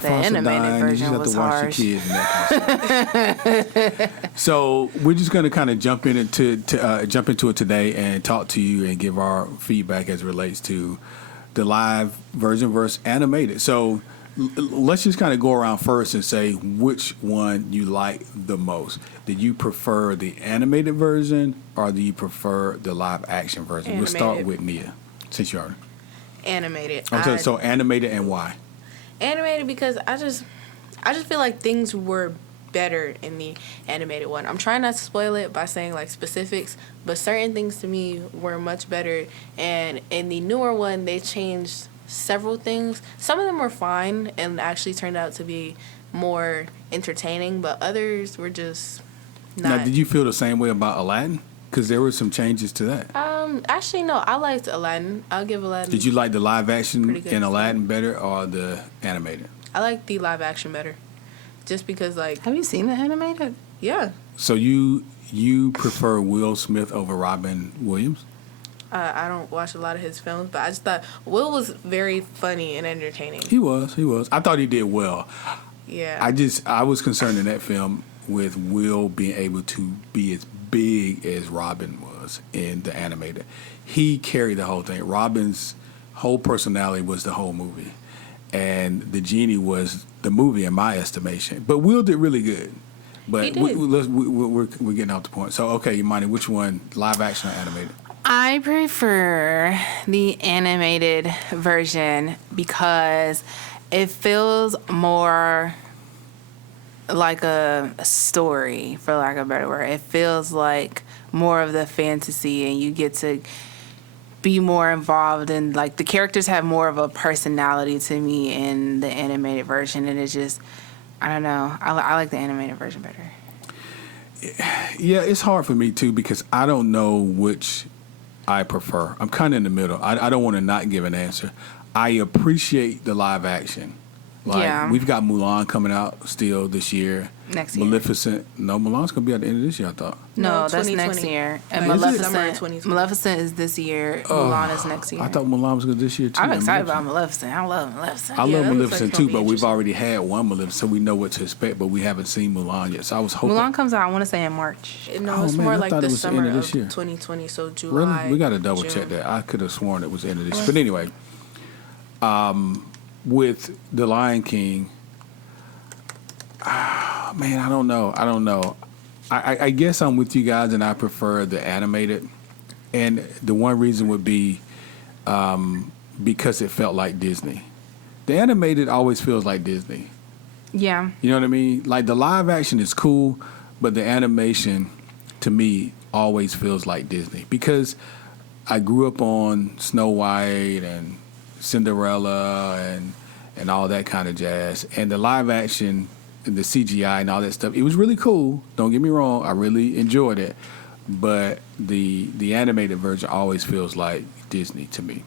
Mufasa the animated version was harsh. You just have to watch your kids and that kind of stuff. So we're just going to kind of jump into it today and talk to you and give our feedback as it relates to the live version versus animated. So let's just kind of go around first and say which one you like the most. Did you prefer the animated version or do you prefer the live action version? Animated. We'll start with Nia, since you are. Animated. Okay, so animated and why? Animated because I just feel like things were better in the animated one. I'm trying not to spoil it by saying specifics, but certain things to me were much better. And in the newer one, they changed several things. Some of them were fine and actually turned out to be more entertaining, but others were just not. Now, did you feel the same way about Aladdin? Because there were some changes to that. Actually, no. I liked Aladdin. I'll give Aladdin. Did you like the live action in Aladdin better or the animated? I like the live action better, just because Have you seen the animated? Yeah. So you prefer Will Smith over Robin Williams? I don't watch a lot of his films, but I just thought Will was very funny and entertaining. He was. I thought he did well. Yeah. I was concerned in that film with Will being able to be as big as Robin was in the animated. He carried the whole thing. Robin's whole personality was the whole movie. And the genie was the movie in my estimation. But Will did really good. But he did. we're getting off the point. So, okay, Imani, which one, live action or animated? I prefer the animated version because it feels more like a story, for lack of a better word. It feels like more of the fantasy, and you get to be more involved, and like the characters have more of a personality to me in the animated version, and it's just, I don't know, I like the animated version better. Yeah, it's hard for me too because I don't know which I prefer. I'm kind of in the middle. I don't want to not give an answer. I appreciate the live action. Like, Yeah. we've got Mulan coming out still this year. Next year. Maleficent. No, Mulan's going to be at the end of this year, I thought. No, No, that's next 2020. year. And Like, is it? Summer of Maleficent, 2020. Maleficent is this year. Mulan is next year. I thought Mulan was good this year, too. I'm man. excited about Maleficent. I love Maleficent. I Yeah, love that looks like Maleficent, it's too, gonna be but we've interesting. already had one Maleficent, so we know what to expect, but we haven't seen Mulan yet. So I was hoping. Mulan comes out, I want to say, in March. No, Oh, it's man, more I like thought the it was the end summer of of this year. 2020, so July. Really? We got to double June. check that. I could have sworn it was the end of this. But anyway, with The Lion King, man, I don't know. I guess I'm with you guys, and I prefer the animated. And the one reason would be because it felt like Disney. The animated always feels like Disney. Yeah. You know what I mean? Like, the live action is cool, but the animation, to me, always feels like Disney. Because I grew up on Snow White and Cinderella and all that kind of jazz. And the live action and the CGI and all that stuff, it was really cool. Don't get me wrong. I really enjoyed it. But the animated version always feels like Disney to me.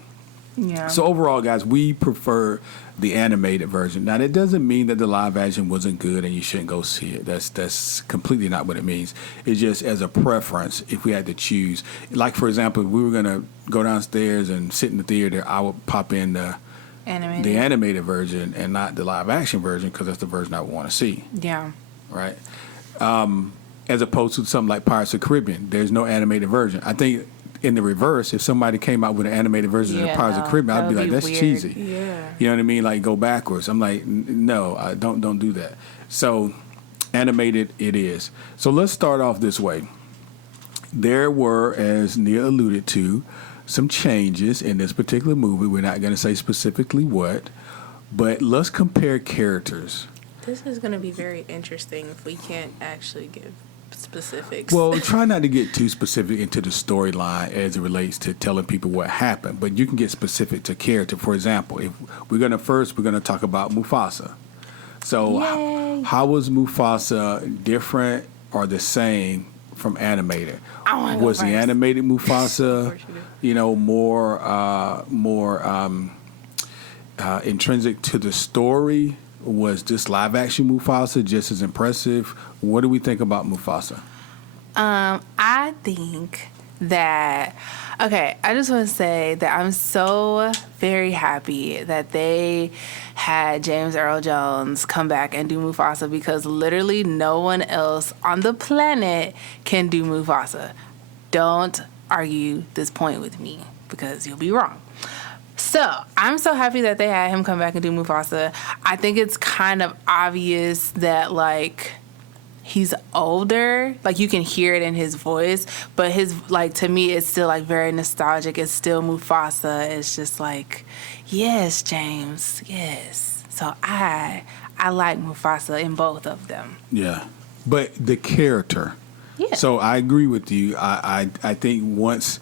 Yeah. So overall, guys, we prefer the animated version. Now, that doesn't mean that the live action wasn't good and you shouldn't go see it. That's completely not what it means. It's just as a preference, if we had to choose. Like, for example, if we were going to go downstairs and sit in the theater, I would pop in the animated version and not the live action version because that's the version I would want to see, Yeah. right? As opposed to something like Pirates of the Caribbean. There's no animated version. I think in the reverse, if somebody came out with an animated version of Pirates of the Caribbean, I'd be like, that's weird. cheesy. Yeah. You know what I mean? Like, go backwards. I'm like, no, I don't do that. So, animated it is. So let's start off this way. There were, as Nia alluded to, some changes in this particular movie. We're not going to say specifically what, but let's compare characters. This is going to be very interesting if we can't actually give specifics. Well, try not to get too specific into the storyline as it relates to telling people what happened, but you can get specific to character. For example, if we're going to talk about Mufasa. So Yay. how was Mufasa different or the same from animated? I wanna go Was the first. animated Mufasa, course you do. more intrinsic to the story? Was this live action Mufasa just as impressive? What do we think about Mufasa? I think that, okay, I just want to say that I'm so very happy that they had James Earl Jones come back and do Mufasa because literally no one else on the planet can do Mufasa. Don't argue this point with me because you'll be wrong. So, I'm so happy that they had him come back and do Mufasa. I think it's kind of obvious that, like, he's older. Like, you can hear it in his voice. But his, like, to me, it's still, like, very nostalgic. It's still Mufasa. It's just like, yes, James, yes. So, I like Mufasa in both of them. Yeah, but the character. Yeah. So I agree with you. I think once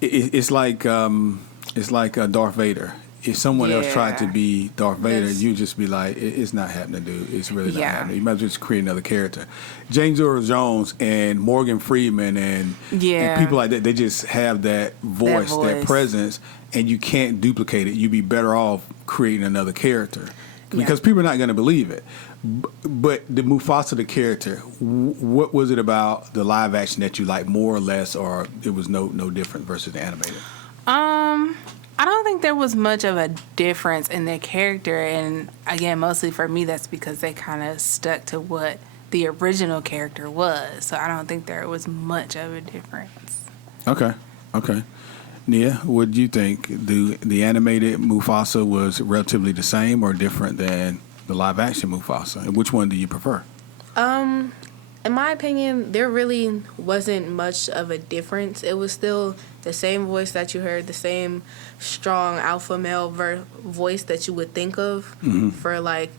it's like Darth Vader. If someone else tried to Yeah. be Darth Vader, Yes. you'd just be like, it's not happening, dude. It's really not Yeah. happening. You might as well just create another character. James Earl Jones and Morgan Freeman and people like that, they just have that voice, that voice. presence, and you can't duplicate it. You'd be better off creating another character because people are not going to believe it. But the Mufasa, the character, what was it about the live action that you liked more or less, or it was no different versus the animated? I don't think there was much of a difference in their character, and again, mostly for me, that's because they kind of stuck to what the original character was. So I don't think there was much of a difference. Okay. Nia, what do you think? The animated Mufasa was relatively the same or different than the live action Mufasa? And which one do you prefer? in my opinion, there really wasn't much of a difference. It was still the same voice that you heard, the same strong alpha male voice that you would think of for like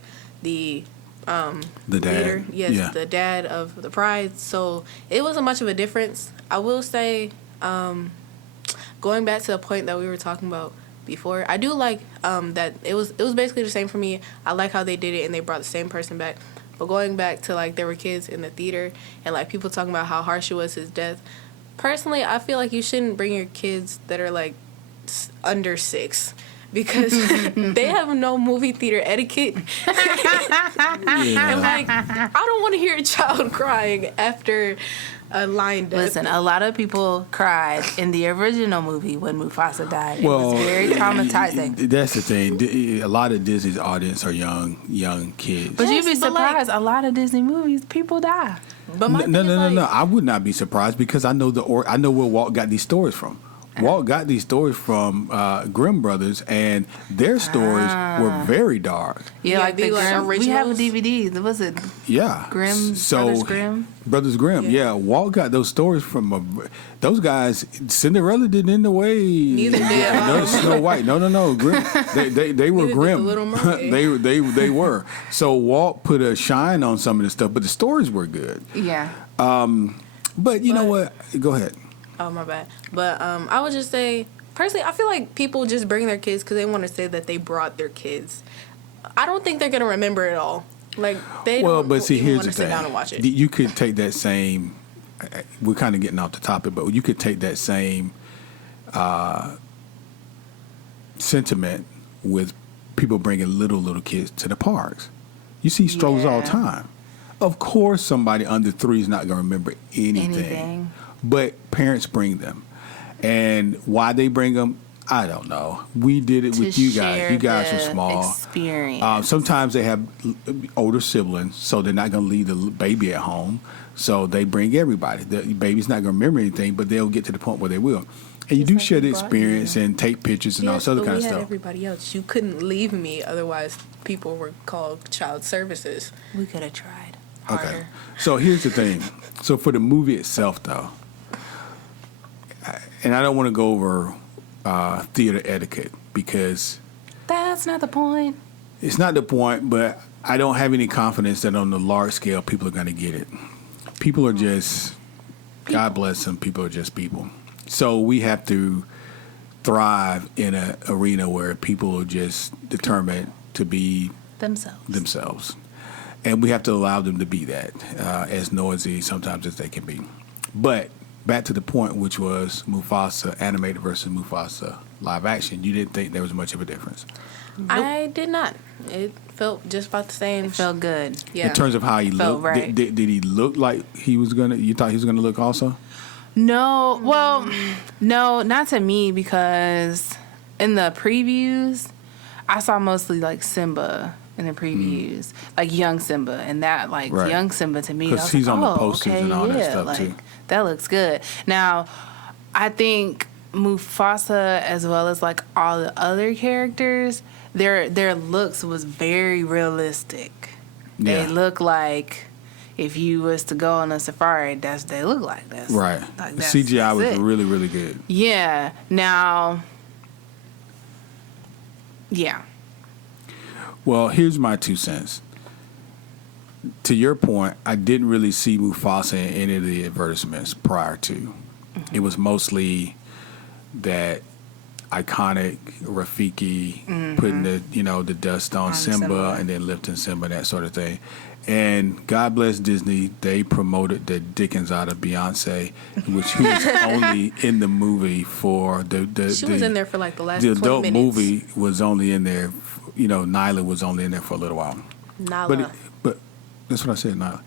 the dad. leader. Yes, Yeah. the dad of the pride. So it wasn't much of a difference. I will say, going back to the point that we were talking about before, I do like that it was basically the same for me. I like how they did it and they brought the same person back. But going back to like there were kids in the theater and like people talking about how harsh it was his death. Personally, I feel like you shouldn't bring your kids that are like under 6 because they have no movie theater etiquette. And like I don't want to hear a child crying after a lion death. Listen, a lot of people cried in the original movie when Mufasa died. Well, it was very traumatizing. That's the thing. A lot of Disney's audience are young kids. But you'd be Yes, but, like- surprised. A lot of Disney movies, people die. But my thing is, like, No. I would not be surprised because I know I know where Walt got these stories from. Walt got these stories from Grimm Brothers, and their stories were very dark. Yeah, Yeah, like the they like Grimm. We have a originals. DVD. Was it Yeah, Brothers Grimm? Brothers Grimm. Yeah, Walt got those stories from those guys. Cinderella didn't end the way. Neither did no, Snow White. No. Grimm. They were Neither did grim. the Little Mermaid. they were. So Walt put a shine on some of the stuff, but the stories were good. Yeah. But you know what? Go ahead. Oh, my bad. But I would just say, personally, I feel like people just bring their kids because they want to say that they brought their kids. I don't think they're going to remember it all. Like, they Well, don't but see, even here's want the to sit thing. down and watch it. You could take that same. We're kind of getting off the topic, but you could take that same sentiment with people bringing little kids to the parks. You see strollers all the Yeah. time. Of course, somebody under 3 is not going to remember Anything. but parents bring them, and why they bring them, I don't know. We did it To with you share guys. You guys were the small. experience. Sometimes they have older siblings, so they're not going to leave the baby at home. So they bring everybody. The baby's not going to remember anything, but they'll get to the point where they will. And you Just do like share the you brought experience and take pictures and all Yes, this other but kind of we had stuff. everybody else. You couldn't leave me, otherwise people were called child services. We could have tried Okay. harder. So here's the thing. So for the movie itself, though, and I don't want to go over theater etiquette because That's not the point. it's not the point, but I don't have any confidence that on the large scale people are going to get it. People are just, God bless them, people are just people. So we have to thrive in an arena where people are just determined to be themselves. And we have to allow them to be that, as noisy sometimes as they can be. But back to the point, which was Mufasa animated versus Mufasa live action, you didn't think there was much of a difference. I did not. It felt just about the same. It felt good. Yeah. In terms of how he Felt looked, right. did he look like he was gonna? You thought he was gonna look also? No, well, no, not to me because in the previews, I saw mostly like Simba in the previews, like young Simba, and that like Right. young Simba to me, I 'Cause was he's like, on the oh, posters okay, and all that yeah, stuff, like, too. That looks good. Now, I think Mufasa, as well as like all the other characters, their looks was very realistic. Yeah. They look like if you was to go on a safari, that's what they look like. That's Right. Like, The that's, CGI was that's it. really, really good. Yeah. Now. Yeah. Well, here's my 2 cents. To your point, I didn't really see Mufasa in any of the advertisements prior to. Mm-hmm. It was mostly that iconic Rafiki putting the dust on Simba, Simba. and then lifting Simba, that sort of thing. And God bless Disney, they promoted the dickens out of Beyonce, which she was only in the movie for the She was in there for like the last the 20 adult minutes. movie was only in there. Nyla was only in there for a little while. Nala. But that's what I said, Nyla.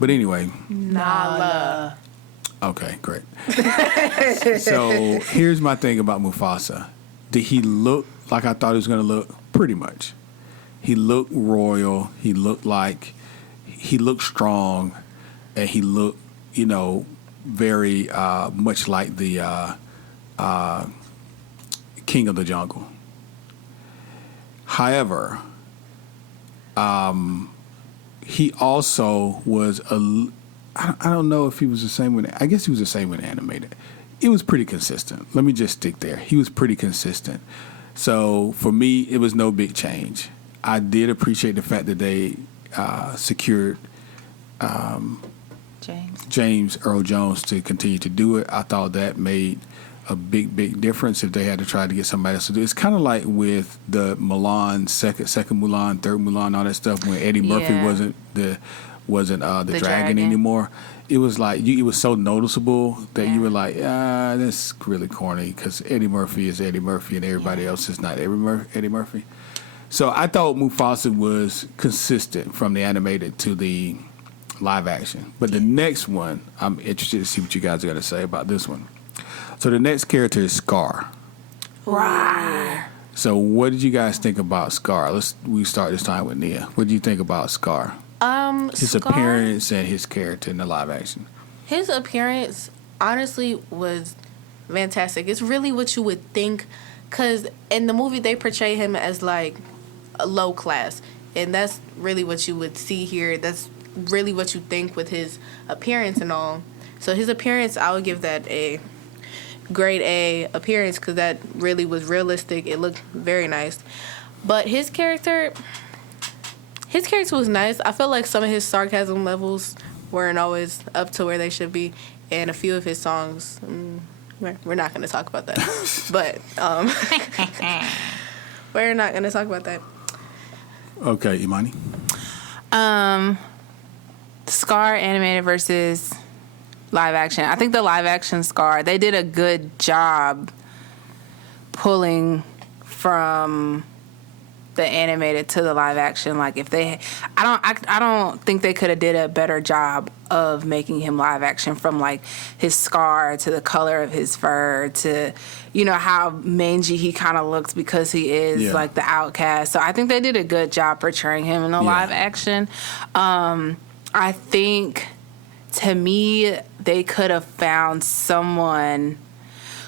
But anyway, Nala. okay, great. So here's my thing about Mufasa. Did he look like I thought he was going to look? Pretty much. He looked royal. He looked strong, and he looked, very much like the King of the Jungle. However, he also was I don't know if he was the same when. I guess he was the same when animated. It was pretty consistent. Let me just stick there. He was pretty consistent. So for me, it was no big change. I did appreciate the fact that they secured James Earl Jones to continue to do it. I thought that made a big difference if they had to try to get somebody else to do it. It's kind of like with the Mulan, second Mulan, third Mulan, all that stuff when Eddie Murphy wasn't the dragon anymore. It was like it was so noticeable that you were like, that's really corny because Eddie Murphy is Eddie Murphy and everybody else is not Eddie Murphy. So I thought Mufasa was consistent from the animated to the live action. But the next one, I'm interested to see what you guys are going to say about this one. So the next character is Scar. Right. So what did you guys think about Scar? We start this time with Nia. What did you think about Scar? His Scar, appearance and his character in the live action. His appearance, honestly, was fantastic. It's really what you would think, because in the movie they portray him as like a low class, and that's really what you would see here. That's really what you think with his appearance and all. So his appearance, I would give that a grade A appearance because that really was realistic. It looked very nice. But his character was nice. I felt like some of his sarcasm levels weren't always up to where they should be, and a few of his songs, we're not going to talk about that. But we're not going to talk about that. Okay, Imani. Scar animated versus live action. I think the live action Scar, they did a good job pulling from the animated to the live action. Like if they, I don't think they could have did a better job of making him live action, from like his scar to the color of his fur to, how mangy he kind of looks because he is like the outcast. So I think they did a good job portraying him in the live action. I think, to me, they could have found someone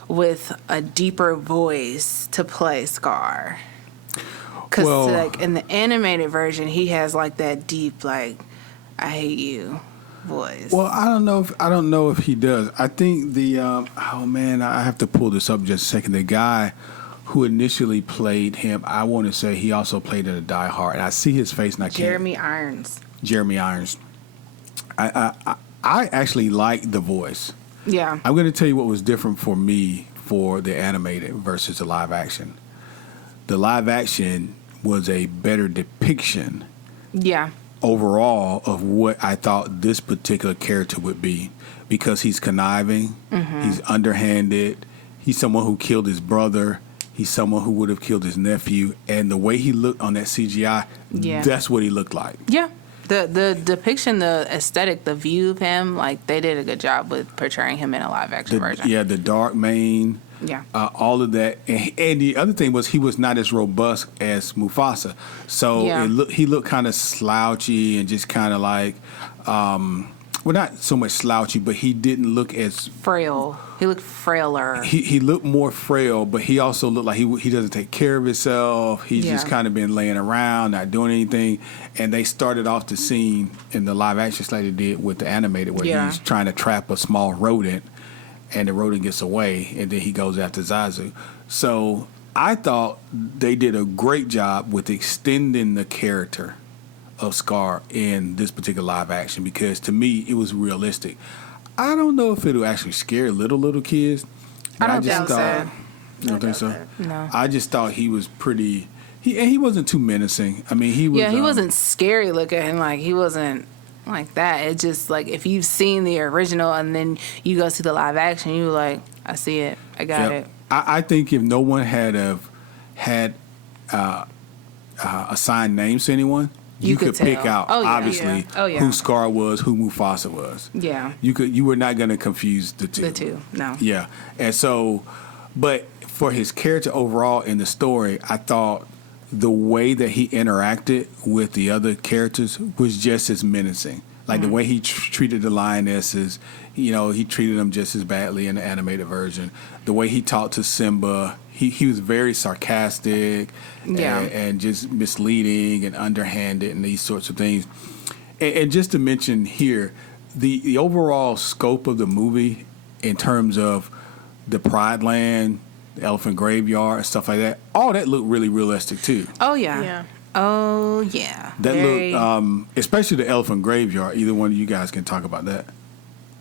with a deeper voice to play Scar. Because, like, in the animated version, he has, like, that deep, like, I hate you voice. Well, I don't know if he does. I think I have to pull this up just a second. The guy who initially played him, I want to say he also played in a Die Hard. And I see his face and I can't. Jeremy Irons. I actually like the voice. Yeah. I'm going to tell you what was different for me for the animated versus the live action. The live action was a better depiction. Yeah. Overall of what I thought this particular character would be, because he's conniving, he's underhanded, he's someone who killed his brother, he's someone who would have killed his nephew, and the way he looked on that CGI, that's what he looked like. Yeah. The depiction, the aesthetic, the view of him, like, they did a good job with portraying him in a live action version. Yeah, the dark mane. Yeah. All of that. And the other thing was he was not as robust as Mufasa. So he looked kind of slouchy and just kind of like, not so much slouchy, but he didn't look as... frail. He looked frailer. He looked more frail, but he also looked like he doesn't take care of himself. He's just kind of been laying around, not doing anything. And they started off the scene in the live action like they did with the animated, where he's trying to trap a small rodent, and the rodent gets away, and then he goes after Zazu. So I thought they did a great job with extending the character of Scar in this particular live action, because to me it was realistic. I don't know if it'll actually scare little kids. I don't think so. You don't think so? No. I just thought he was pretty. He wasn't too menacing. I mean, he was. Yeah, he wasn't scary looking, and like he wasn't like that. It's just like if you've seen the original and then you go see the live action, you like, I see it, I got it. I think if no one had assigned names to anyone, you could pick out obviously who Scar was, who Mufasa was. Yeah. You were not going to confuse the two. The two, no. Yeah. And so, but for his character overall in the story, I thought the way that he interacted with the other characters was just as menacing. Like the way he treated the lionesses, he treated them just as badly in the animated version. The way he talked to Simba, he was very sarcastic and just misleading and underhanded and these sorts of things. And just to mention here, the overall scope of the movie in terms of the Pride Land, the Elephant Graveyard, and stuff like that, all that looked really realistic too. Oh yeah. Yeah. Oh yeah. That Very, looked, especially the Elephant Graveyard. Either one of you guys can talk about that.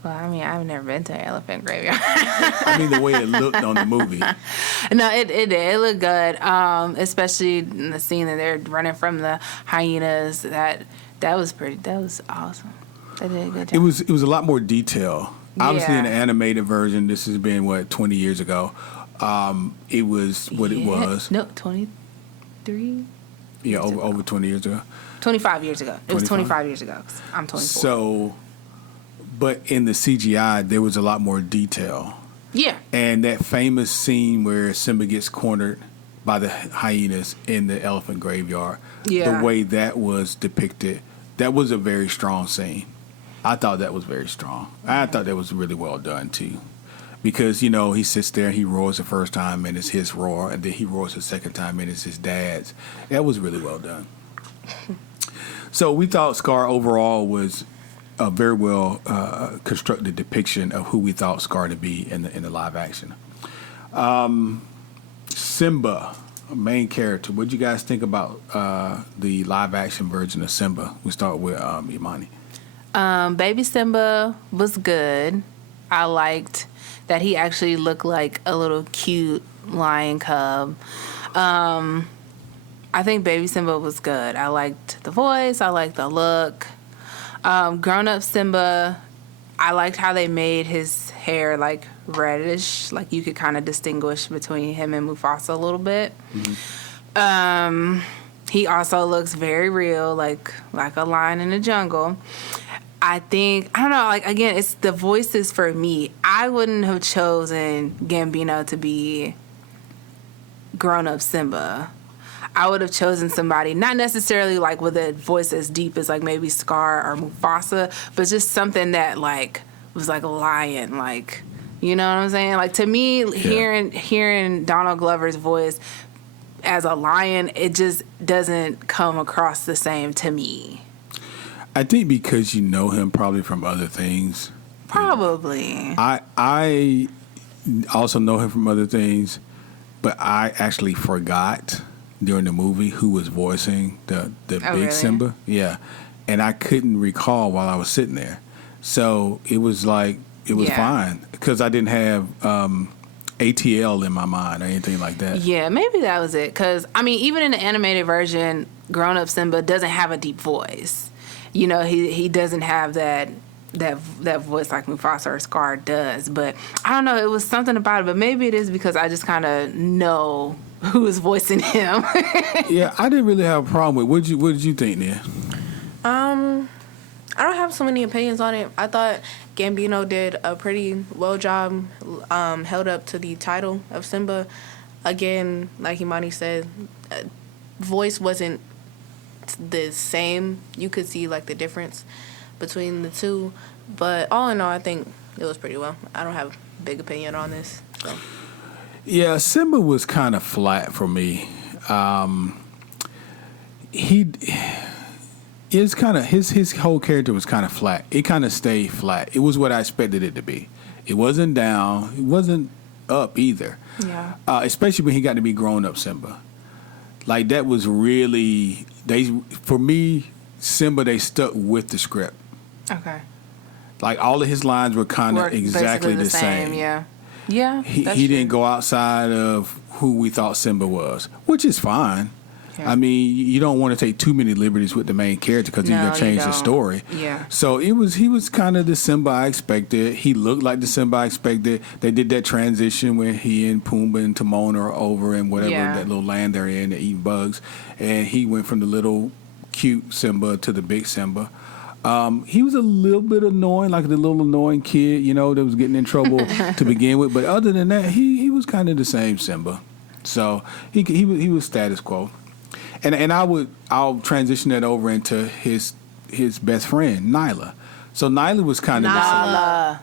Well, I mean, I've never been to an elephant graveyard. I mean, the way it looked on the movie. No, it looked good. Especially in the scene that they're running from the hyenas. That was awesome. They did a good job. It was a lot more detail. Obviously, Yeah. in the animated version, this has been 20 years ago. It was what it was. No, 23. Yeah, over 20 years ago. 25 years ago. It was 25? 25 years ago. 'Cause I'm 24. So, but in the CGI, there was a lot more detail. Yeah. And that famous scene where Simba gets cornered by the hyenas in the elephant graveyard, Yeah. the way that was depicted, that was a very strong scene. I thought that was very strong. I thought that was really well done too. Because, he sits there and he roars the first time and it's his roar, and then he roars the second time and it's his dad's. That was really well done. So we thought Scar overall was a very well constructed depiction of who we thought Scar to be in the live action. Simba, main character. What did you guys think about the live action version of Simba? We start with Imani. Baby Simba was good. I liked that he actually looked like a little cute lion cub. I think Baby Simba was good. I liked the voice. I liked the look. Grown-up Simba, I liked how they made his hair like reddish. Like you could kind of distinguish between him and Mufasa a little bit. Mm-hmm. He also looks very real, like a lion in the jungle. I don't know, like, again, it's the voices for me. I wouldn't have chosen Gambino to be grown-up Simba. I would have chosen somebody, not necessarily, like, with a voice as deep as, like, maybe Scar or Mufasa, but just something that, like, was like a lion, like, you know what I'm saying? Like, to me, hearing Donald Glover's voice as a lion, it just doesn't come across the same to me. I think because you know him probably from other things. Probably. I also know him from other things, but I actually forgot during the movie who was voicing the big really? Simba. Yeah. And I couldn't recall while I was sitting there. So it was like, it was fine because I didn't have ATL in my mind or anything like that. Yeah, maybe that was it. Because, I mean, even in the animated version, grown-up Simba doesn't have a deep voice. He doesn't have that voice like Mufasa or Scar does. But I don't know, it was something about it. But maybe it is because I just kind of know who is voicing him. Yeah, I didn't really have a problem with it. What did you think, Nia? I don't have so many opinions on it. I thought Gambino did a pretty well job, held up to the title of Simba. Again, like Imani said, voice wasn't the same. You could see like the difference between the two, but all in all, I think it was pretty well. I don't have a big opinion on this. So. Yeah, Simba was kind of flat for me. He is kind of his whole character was kind of flat. It kind of stayed flat. It was what I expected it to be. It wasn't down. It wasn't up either. Yeah. Especially when he got to be grown up Simba. Like that was really for me, Simba, they stuck with the script. Okay. Like all of his lines were kind of exactly the same. Yeah. Yeah. He didn't go outside of who we thought Simba was, which is fine. Yeah. I mean, you don't want to take too many liberties with the main character because you're going to change the story. Yeah. So he was kind of the Simba I expected. He looked like the Simba I expected. They did that transition when he and Pumbaa and Timon are over in whatever that little land they're in, they're eating bugs. And he went from the little cute Simba to the big Simba. He was a little bit annoying, like the little annoying kid, that was getting in trouble to begin with. But other than that, he was kind of the same Simba. So he was status quo. And I'll transition that over into his best friend, Nyla. So Nyla was kind of Nala.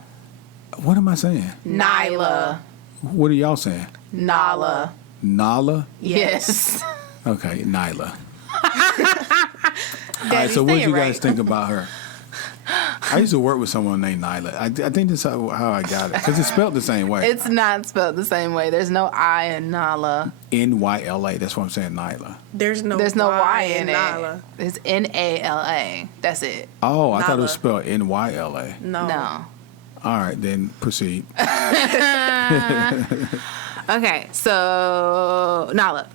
What am I saying? Nyla. What are y'all saying? Nala. Nala? Yes. Okay, Nyla. All Daddy, right, so what say did it you guys right. think about her? I used to work with someone named Nyla. I think that's how I got it because it's spelled the same way. It's not spelled the same way. There's no I in Nala. Nyla. That's what I'm saying, Nyla. There's no Y in Nala. it. It's Nala. That's it. Oh, I thought it was Nyla. spelled Nyla. No. All right, then proceed. Okay, so Nala.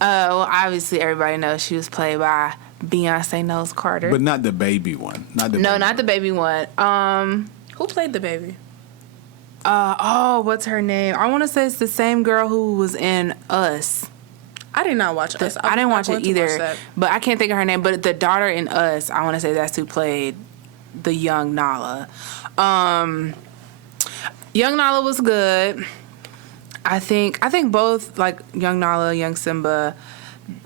Well, obviously everybody knows she was played by Beyonce Knowles Carter. But not the baby one. Not the baby one. Who played the baby? What's her name? I want to say it's the same girl who was in Us. I did not watch Us. I didn't watch it either, but I can't think of her name. But the daughter in Us, I want to say that's who played the young Nala. Young Nala was good. I think both like young Nala, young Simba,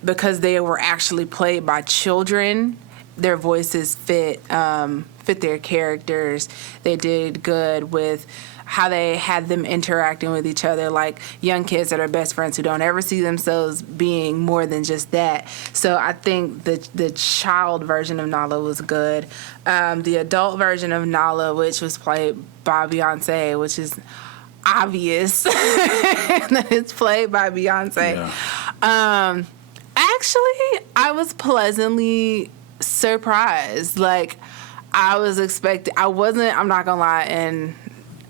because they were actually played by children, their voices fit their characters. They did good with how they had them interacting with each other, like young kids that are best friends who don't ever see themselves being more than just that. So I think the child version of Nala was good. The adult version of Nala, which was played by Beyonce, which is obvious that it's played by Beyonce. Yeah. Actually, I was pleasantly surprised. Like, I was expecting, I'm not gonna lie, and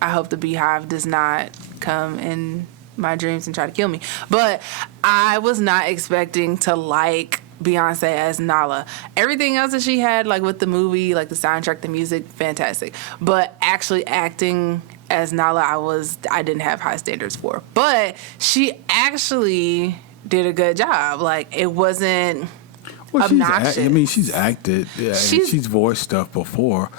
I hope the Beehive does not come in my dreams and try to kill me. But I was not expecting to like Beyonce as Nala. Everything else that she had, like with the movie, like the soundtrack, the music, fantastic. But actually acting as Nala, I didn't have high standards for. But she actually did a good job. Like, it wasn't obnoxious. She's acted. Yeah, she's voiced stuff before.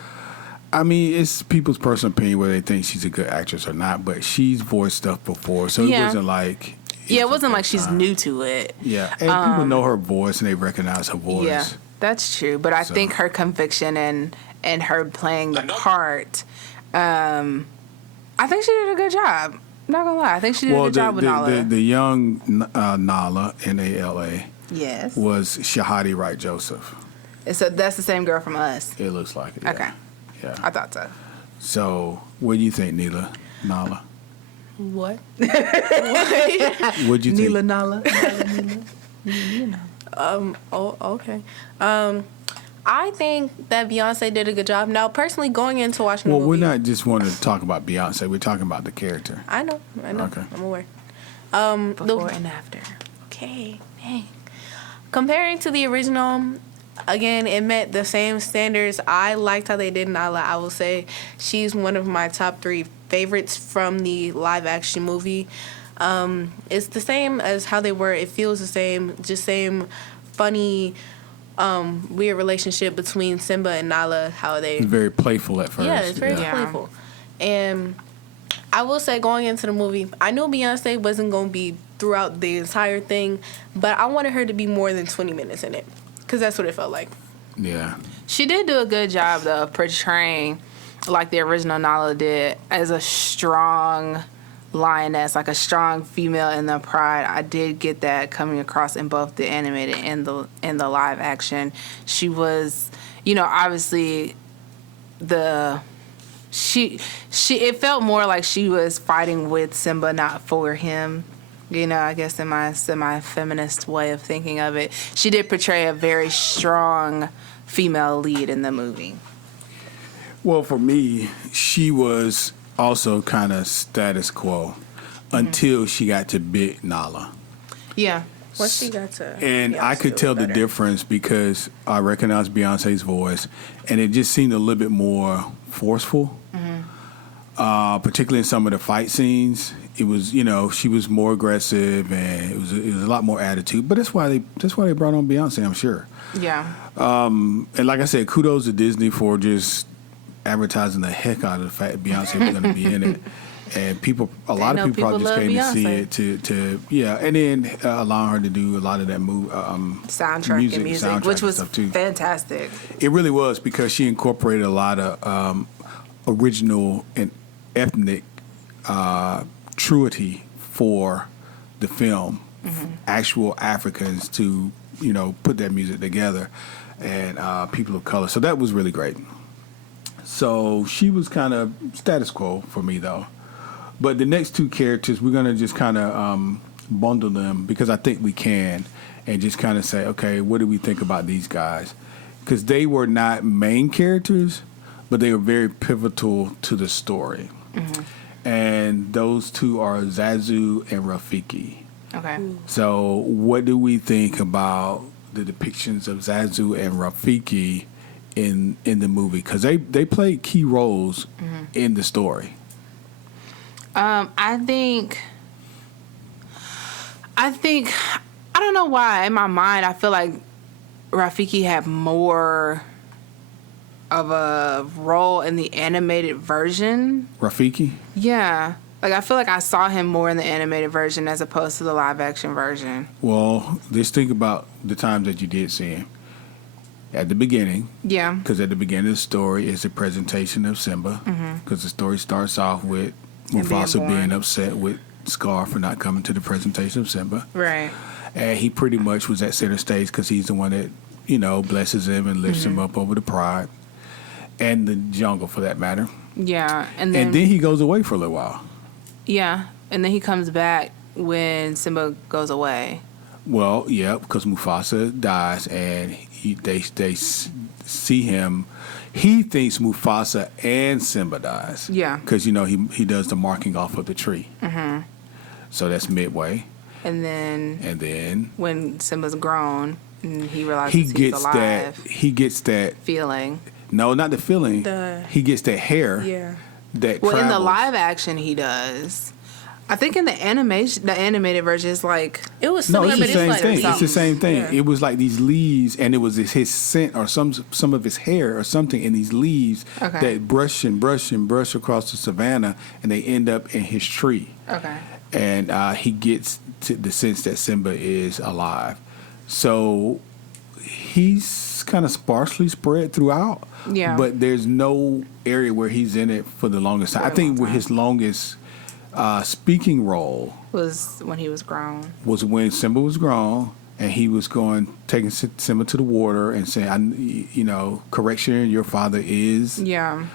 I mean, it's people's personal opinion whether they think she's a good actress or not, but she's voiced stuff before, so it wasn't like... it wasn't like she's new to it. Yeah, and people know her voice and they recognize her voice. Yeah, that's true. But I think her conviction and her playing the part, I think she did a good job. I'm not gonna lie. I think she did a good job with Nala. The young Nala, Nala, yes, was Shahadi Wright Joseph. So that's the same girl from Us. It looks like it. Yeah. Okay. Yeah. I thought so. So, what do you think, Nala? What? What do you think? Nala. Okay. I think that Beyonce did a good job. Now, personally, going into watching the movie... Well, we're not just wanting to talk about Beyonce. We're talking about the character. I know. Okay. I'm aware. Before and after. Okay. Dang. Comparing to the original, again, it met the same standards. I liked how they did Nala. I will say she's one of my top 3 favorites from the live-action movie. It's the same as how they were. It feels the same. Just same funny... weird relationship between Simba and Nala, how they... It's very playful at first. Yeah, it's very playful. And I will say, going into the movie, I knew Beyonce wasn't going to be throughout the entire thing, but I wanted her to be more than 20 minutes in it, because that's what it felt like. Yeah. She did do a good job, though, of portraying, like the original Nala did, as a strong lioness, like a strong female in the pride. I did get that coming across in both the animated and the live action. She was, obviously it felt more like she was fighting with Simba, not for him. I guess in my semi-feminist way of thinking of it, she did portray a very strong female lead in the movie. Well, for me, she was also kind of status quo until she got to Big Nala. Yeah. Once she got to... And I could tell the difference because I recognized Beyonce's voice, and it just seemed a little bit more forceful, particularly in some of the fight scenes. It was, she was more aggressive, and it was a lot more attitude. But that's why they brought on Beyonce, I'm sure. Yeah. And like I said, kudos to Disney for just advertising the heck out of the fact that Beyonce was going to be in it. And a lot of people probably just came Beyonce. to see it and then allowing her to do a lot of that soundtrack music, which was fantastic. It really was, because she incorporated a lot of original and ethnic truity for the film, actual Africans to put that music together, and people of color. So that was really great. So she was kind of status quo for me, though. But the next two characters, we're going to just kind of bundle them because I think we can, and just kind of say, okay, what do we think about these guys? Because they were not main characters, but they were very pivotal to the story. Mm-hmm. And those two are Zazu and Rafiki. Okay. So what do we think about the depictions of Zazu and Rafiki in the movie? Because they played key roles in the story. I think I don't know why in my mind I feel like Rafiki had more of a role in the animated version. Rafiki? Yeah. Like, I feel like I saw him more in the animated version as opposed to the live-action version. Well, just think about the times that you did see him. At the beginning. Yeah. Because at the beginning of the story is a presentation of Simba. Because the story starts off with Mufasa being upset with Scar for not coming to the presentation of Simba. Right. And he pretty much was at center stage because he's the one that, blesses him and lifts him up over the pride. And the jungle, for that matter. Yeah. And then he goes away for a little while. Yeah. And then he comes back when Simba goes away. Well, yeah, because Mufasa dies, and they see him. He thinks Mufasa and Simba dies. Yeah. Because, he does the marking off of the tree. Mm-hmm. So that's midway. And then when Simba's grown and he realizes he's alive. He gets that feeling. No, not the feeling. He gets that hair. Yeah. That well, travels. In the live action, he does. I think in the animated version, it's like it was. No, it's the same like thing. It's the same thing. Yeah. It was like these leaves, and it was his scent or some of his hair or something in these leaves that brush across the savannah, and they end up in his tree. Okay. And he gets to the sense that Simba is alive. So he's kind of sparsely spread throughout. Yeah. But there's no area where he's in it for the longest time. I think his longest speaking role was when he was grown. Was when Simba was grown, and he was taking Simba to the water and saying, correction, your father is. Yeah.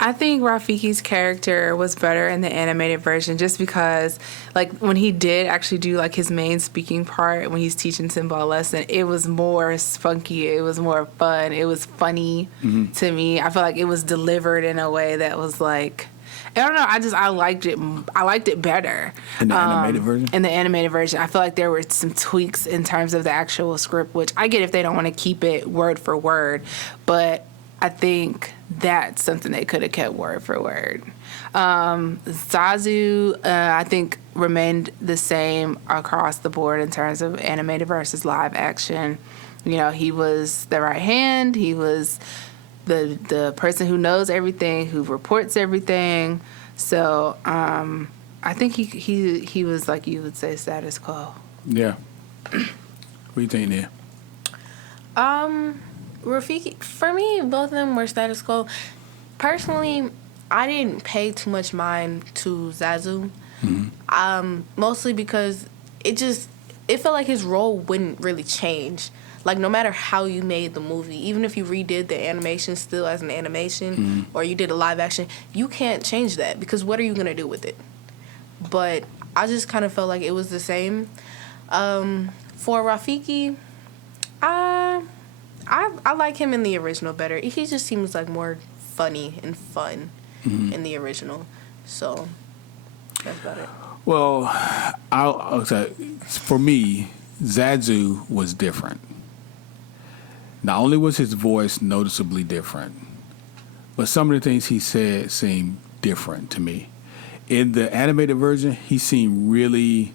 I think Rafiki's character was better in the animated version just because, like, when he did actually do, like, his main speaking part when he's teaching Simba a lesson, it was more spunky. It was more fun. It was funny to me. I feel like it was delivered in a way that was, like, I don't know. I liked it. I liked it better. In the animated version? In the animated version. I feel like there were some tweaks in terms of the actual script, which I get if they don't want to keep it word for word, but I think that's something they could have kept word for word. Zazu, I think, remained the same across the board in terms of animated versus live action. He was the right hand. He was the person who knows everything, who reports everything. So I think he was, like you would say, status quo. Yeah. What do you think, Nia? Rafiki, for me, both of them were status quo. Personally, I didn't pay too much mind to Zazu. Mostly because it felt like his role wouldn't really change. Like, no matter how you made the movie, even if you redid the animation still as an animation, or you did a live action, you can't change that, because what are you going to do with it? But I just kind of felt like it was the same. For Rafiki, I like him in the original better. He just seems like more funny and fun in the original. So that's about it. Well, I'll say, for me, Zazu was different. Not only was his voice noticeably different, but some of the things he said seemed different to me. In the animated version, he seemed really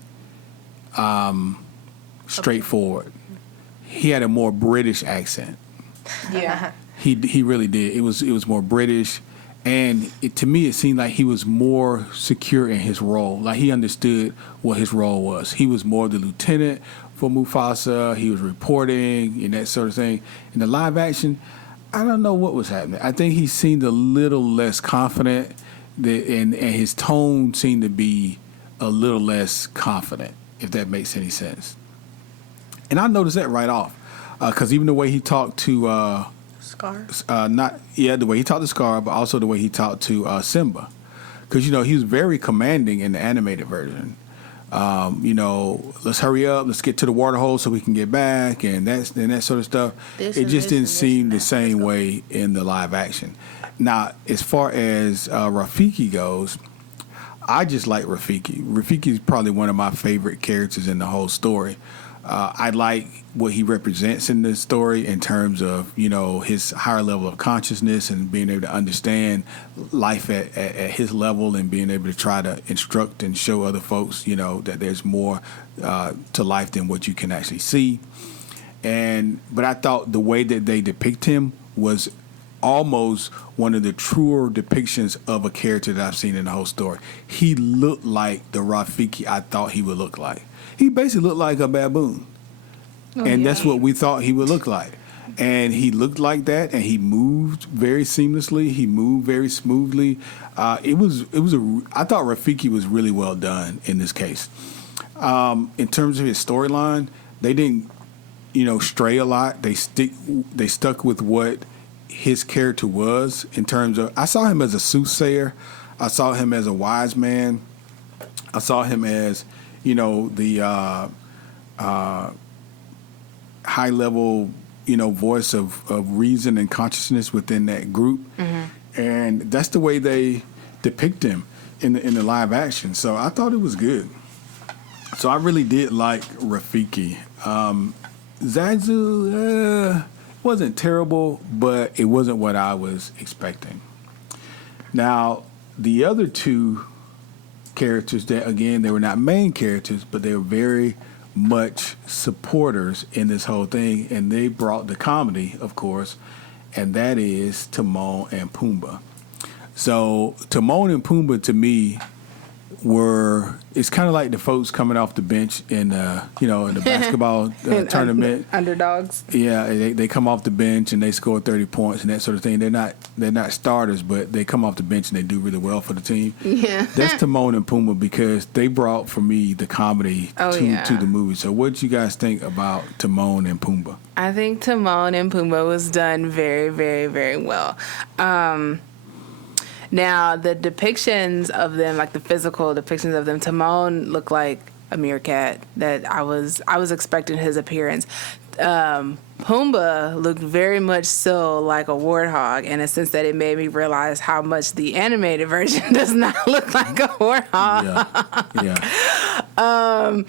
straightforward. He had a more British accent. Yeah. He really did. It was more British, and to me it seemed like he was more secure in his role. Like, he understood what his role was. He was more the lieutenant for Mufasa. He was reporting and that sort of thing. In the live action, I don't know what was happening. I think he seemed a little less confident, and his tone seemed to be a little less confident, if that makes any sense. And I noticed that right off, because even the way he talked to Scar. The way he talked to Scar, but also the way he talked to Simba, because he was very commanding in the animated version. Let's hurry up, let's get to the water hole so we can get back, and that sort of stuff. It just didn't seem the same way in the live action. Now, as far as Rafiki goes, I just like Rafiki. Rafiki is probably one of my favorite characters in the whole story. I like what he represents in this story in terms of, his higher level of consciousness and being able to understand life at his level and being able to try to instruct and show other folks, that there's more to life than what you can actually see. But I thought the way that they depict him was almost one of the truer depictions of a character that I've seen in the whole story. He looked like the Rafiki I thought he would look like. He basically looked like a baboon. That's what we thought he would look like. And he looked like that, and he moved very seamlessly. He moved very smoothly. I thought Rafiki was really well done in this case. In terms of his storyline, they didn't, stray a lot. They stuck with what his character was in terms of. I saw him as a soothsayer. I saw him as a wise man. I saw him as the high level, voice of reason and consciousness within that group. Mm-hmm. And that's the way they depict him in the live action. So I thought it was good. So I really did like Rafiki. Zazu wasn't terrible, but it wasn't what I was expecting. Now, the other two characters that, again, they were not main characters, but they were very much supporters in this whole thing, and they brought the comedy, of course, and that is Timon and Pumbaa. So Timon and Pumbaa, to me, it's kind of like the folks coming off the bench in the basketball tournament. Underdogs. Yeah, they come off the bench and they score 30 points and that sort of thing. They're not starters, but they come off the bench and they do really well for the team. Yeah. That's Timon and Pumbaa, because they brought for me the comedy to the movie. So what did you guys think about Timon and Pumbaa? I think Timon and Pumbaa was done very, very, very well. Now, the depictions of them, like the physical depictions of them, Timon looked like a meerkat that I was expecting his appearance. Pumbaa looked very much so like a warthog, in a sense that it made me realize how much the animated version does not look like a warthog. Yeah.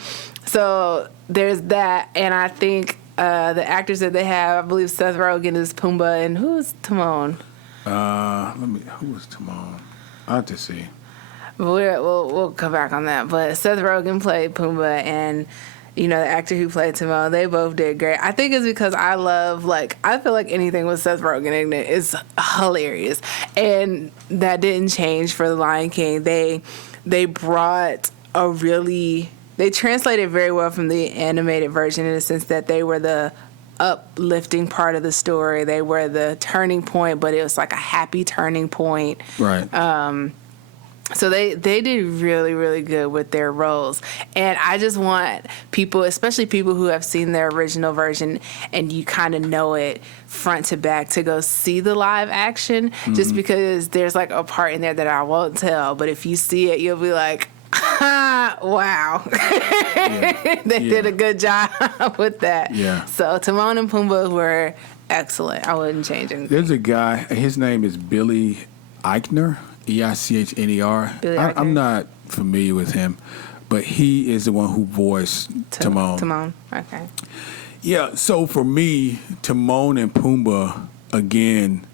So there's that, and I think the actors that they have, I believe Seth Rogen is Pumbaa, and who's Timon? Who was Timon? I have to see. We'll come back on that. But Seth Rogen played Pumbaa, and the actor who played Timon, they both did great. I think it's because I feel like anything with Seth Rogen in it is hilarious, and that didn't change for The Lion King. They brought they translated very well from the animated version, in the sense that they were the uplifting part of the story. They were the turning point, but it was like a happy turning point. Right. So they did really, really good with their roles. And I just want people, especially people who have seen their original version and you kind of know it front to back, to go see the live action, just because there's like a part in there that I won't tell. But if you see it, you'll be like, wow. They did a good job with that. Yeah. So Timon and Pumbaa were excellent. I wouldn't change anything. There's a guy, his name is Billy Eichner, Eichner. I'm not familiar with him, but he is the one who voiced Timon. Timon, okay. Yeah, so for me, Timon and Pumbaa, again,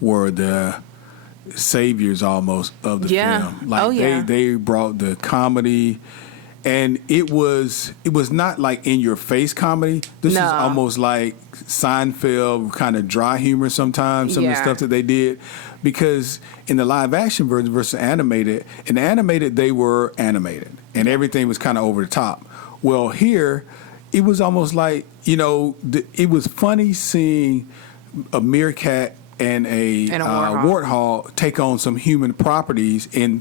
were the saviors almost of the film. Like they brought the comedy, and it was not like in your face comedy. This is almost like Seinfeld kind of dry humor sometimes, some of the stuff that they did, because in the live action version versus animated, in the animated they were animated and everything was kind of over the top. Well, here it was almost like, it was funny seeing a meerkat and a warthog take on some human properties in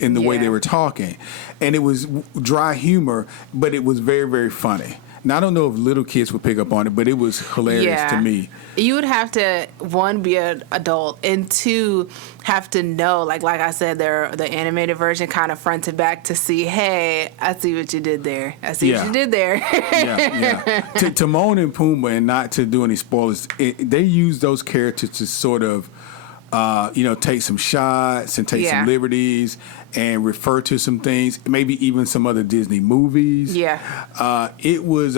the way they were talking. And it was dry humor, but it was very, very funny. Now I don't know if little kids would pick up on it, but it was hilarious to me. You would have to, one, be an adult, and two, have to know, like I said, the animated version kind of front to back to see, hey, I see what you did there. I see what you did there. To Timon and Pumbaa, and not to do any spoilers, they use those characters to sort of, take some shots and take some liberties and refer to some things, maybe even some other Disney movies. It was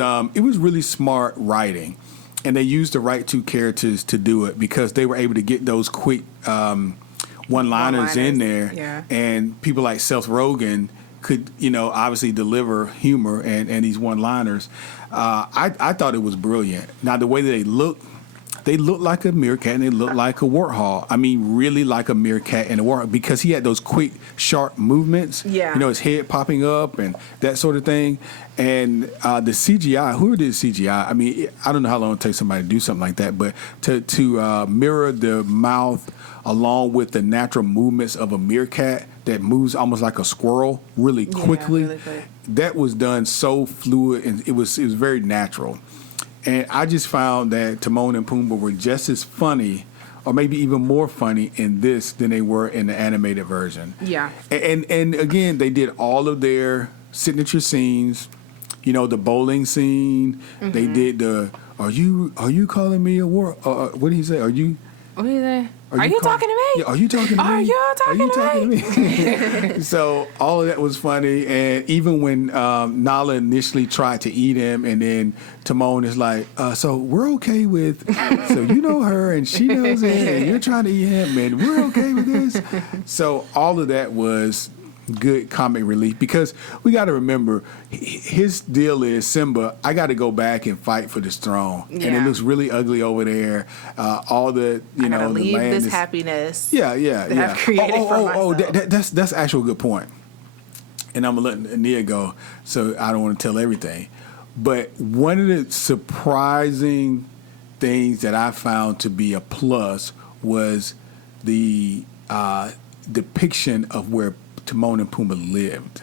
really smart writing, and they used the right two characters to do it because they were able to get those quick one-liners in there, and people like Seth Rogen could, obviously deliver humor and these one-liners. I thought it was brilliant. Now, the way that they look like a meerkat and they look like a warthog. I mean, really like a meerkat and a warthog because he had those quick, sharp movements. His head popping up and that sort of thing. And the CGI, who did CGI? I mean, I don't know how long it takes somebody to do something like that, but to mirror the mouth along with the natural movements of a meerkat that moves almost like a squirrel really quickly, that was done so fluid, and it was very natural. And I just found that Timon and Pumbaa were just as funny, or maybe even more funny in this than they were in the animated version. And again, they did all of their signature scenes. The bowling scene. They did the. Are you calling me a war? What did he say? Are you? What did he say? Are you talking to me? Yeah, are you talking to me? Are you talking to me? So all of that was funny, and even when Nala initially tried to eat him, and then Timon is like, "So we're okay with, so you know her, and she knows it, and you're trying to eat him, and we're okay with this." So all of that was good comic relief because we got to remember his deal is Simba. I got to go back and fight for this throne, and it looks really ugly over there. All the I the leave land this is happiness. that I've created for myself. That's actual good point. And I'm gonna let Nia go, so I don't want to tell everything. But one of the surprising things that I found to be a plus was the depiction of where Timon and Pumbaa lived.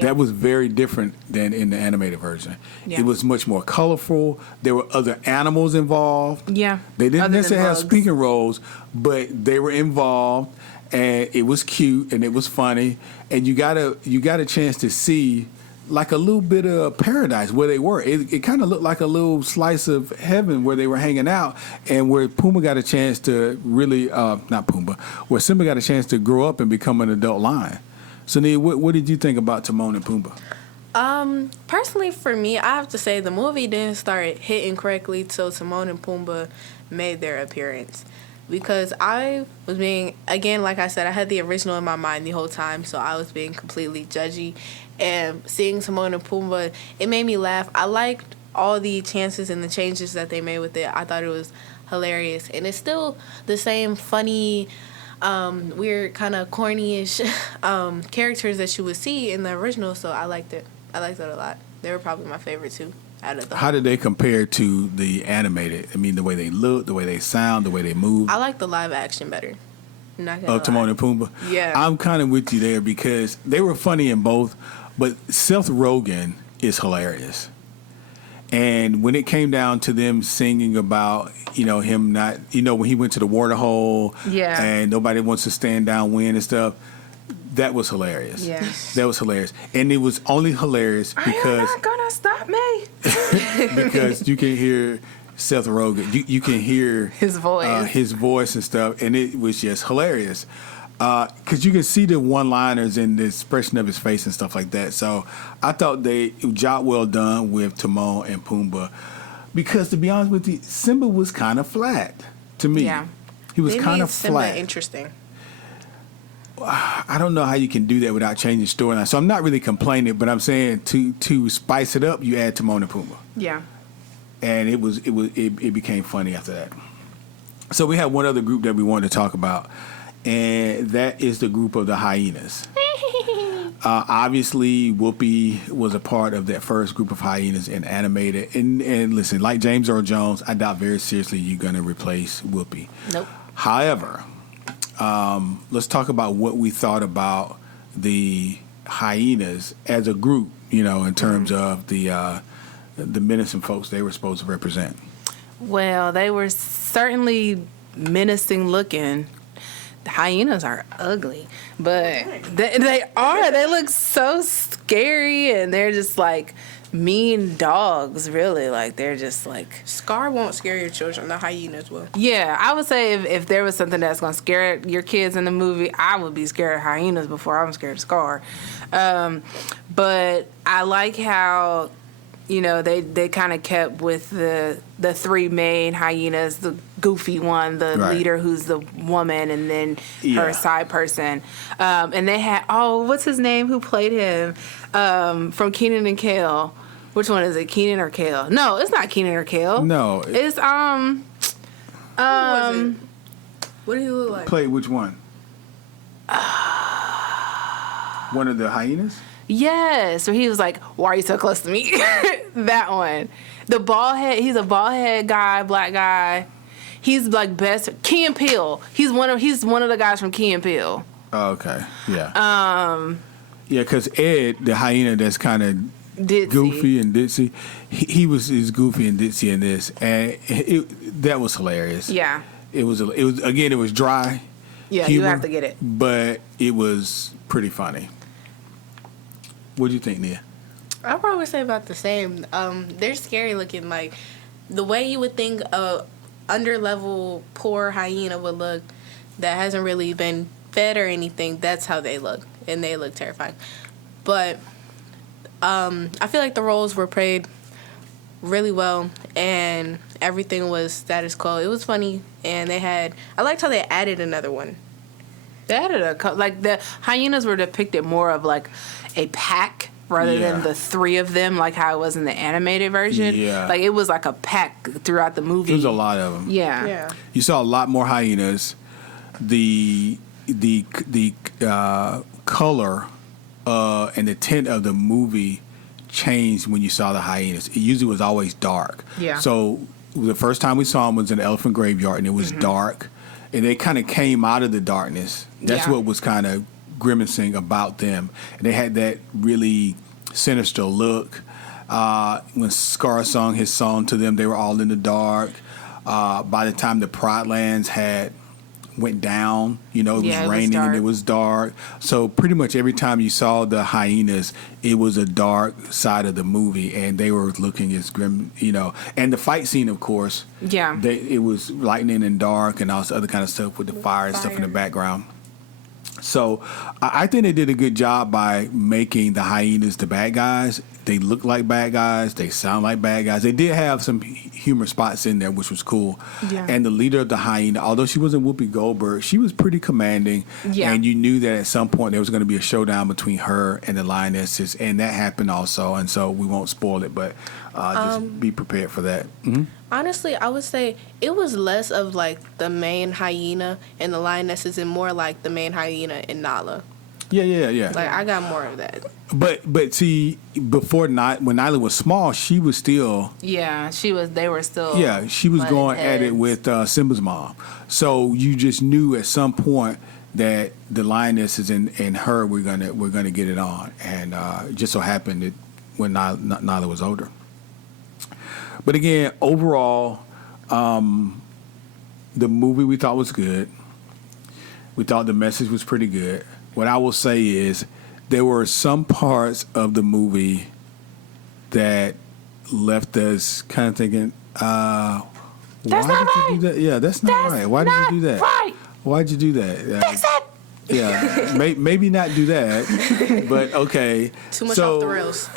That was very different than in the animated version. It was much more colorful. There were other animals involved. They didn't necessarily have speaking roles, but they were involved, and it was cute and it was funny. And you got a chance to see like a little bit of paradise where they were. It kind of looked like a little slice of heaven where they were hanging out, and where Pumbaa got a chance to really, not Pumbaa, where Simba got a chance to grow up and become an adult lion. So, Nia, what did you think about Timon and Pumbaa? Personally, for me, I have to say the movie didn't start hitting correctly till Timon and Pumbaa made their appearance. Because I was being, again, like I said, I had the original in my mind the whole time, so I was being completely judgy. And seeing Timon and Pumbaa, it made me laugh. I liked all the chances and the changes that they made with it. I thought it was hilarious. And it's still the same funny, weird, kind of corny-ish characters that you would see in the original, so I liked it. I liked it a lot. They were probably my favorite, too. How did they compare to the animated? I mean, the way they look, the way they sound, the way they move. I like the live action better. Timon and Pumbaa? Yeah. I'm kind of with you there because they were funny in both, but Seth Rogen is hilarious. And when it came down to them singing about, him not, when he went to the water hole and nobody wants to stand downwind and stuff, that was hilarious. That was hilarious. And it was only hilarious because... Are you not going to stop me? because you can hear Seth Rogen. You can hear... His voice and stuff. And it was just hilarious. Because you can see the one-liners and the expression of his face and stuff like that. So I thought job well done with Timon and Pumbaa. Because to be honest with you, Simba was kind of flat to me. He was kind of flat. Simba interesting. I don't know how you can do that without changing storyline. So I'm not really complaining, but I'm saying to spice it up, you add Timon and Pumbaa. And it became funny after that. So we have one other group that we wanted to talk about, and that is the group of the hyenas. Obviously, Whoopi was a part of that first group of hyenas in animated. And listen, like James Earl Jones, I doubt very seriously you're going to replace Whoopi. Nope. However, let's talk about what we thought about the hyenas as a group, in terms of the the menacing folks they were supposed to represent? Well, they were certainly menacing looking. The hyenas are ugly, but they are. They look so scary, and they're just like mean dogs, really. Like, they're just like... Scar won't scare your children. The hyenas will. Yeah, I would say if there was something that's going to scare your kids in the movie, I would be scared of hyenas before I'm scared of Scar. But I like how, you know, they kind of kept with the three main hyenas, the goofy one, the Right. leader who's the woman, and then Yeah. her side person. And they had, what's his name? Who played him? From Kenan and Kel. Which one is it, Kenan or Kel? No, it's not Kenan or Kel. No. It's Who was it? What did he look like? Play which one? One of the hyenas? Yes. So he was like, "Why are you so close to me?" That one. The bald head. He's a bald head guy, black guy. He's like best. Key and Peele. He's one of the guys from Key and Peele. Oh, okay. Yeah. Yeah, because Ed, the hyena that's kind of Ditzy. goofy and ditzy, he was goofy and ditzy in this, and that was hilarious. Yeah. It was dry. Yeah, humor, you have to get it. But it was pretty funny. What do you think, Nia? I'll probably say about the same. They're scary looking. Like, the way you would think a underlevel poor hyena would look that hasn't really been fed or anything, that's how they look. And they look terrifying. But I feel like the roles were played really well, and everything was status quo. It was funny, and I liked how they added another one. They added like the hyenas were depicted more of like a pack rather than the three of them, like how it was in the animated version. Yeah. Like, it was like a pack throughout the movie. There was a lot of them. Yeah. You saw a lot more hyenas. The color and the tint of the movie changed when you saw the hyenas. It usually was always dark. Yeah. So the first time we saw them was in the elephant graveyard, and it was dark, and they kind of came out of the darkness. That's what was kind of grimacing about them. And they had that really sinister look. When Scar sung his song to them, they were all in the dark. By the time the Pride Lands went down, it was raining and it was dark. So pretty much every time you saw the hyenas, it was a dark side of the movie, and they were looking as grim, And the fight scene, of course, it was lightning and dark and all this other kind of stuff with the fire and stuff in the background. So I think they did a good job by making the hyenas the bad guys. They look like bad guys. They sound like bad guys. They did have some humor spots in there, which was cool. Yeah. And the leader of the hyena, although she wasn't Whoopi Goldberg, she was pretty commanding. Yeah. And you knew that at some point there was going to be a showdown between her and the lionesses, and that happened also. And so we won't spoil it, but just be prepared for that. Mm-hmm. Honestly, I would say it was less of like the main hyena and the lionesses and more like the main hyena and Nala. Yeah. Like, I got more of that. But see, before when Nyla was small, she was still... Yeah, they were still... Yeah, she was going at it with Simba's mom. So you just knew at some point that the lionesses and her were gonna get it on. And it just so happened that when Nyla was older. But again, overall, the movie we thought was good. We thought the message was pretty good. What I will say is there were some parts of the movie that left us kind of thinking, why did you do that? Yeah, that's not right. Why did you do that? Right. Why'd you do that? Fix it. Yeah, maybe not do that, but okay. Too much off the rails.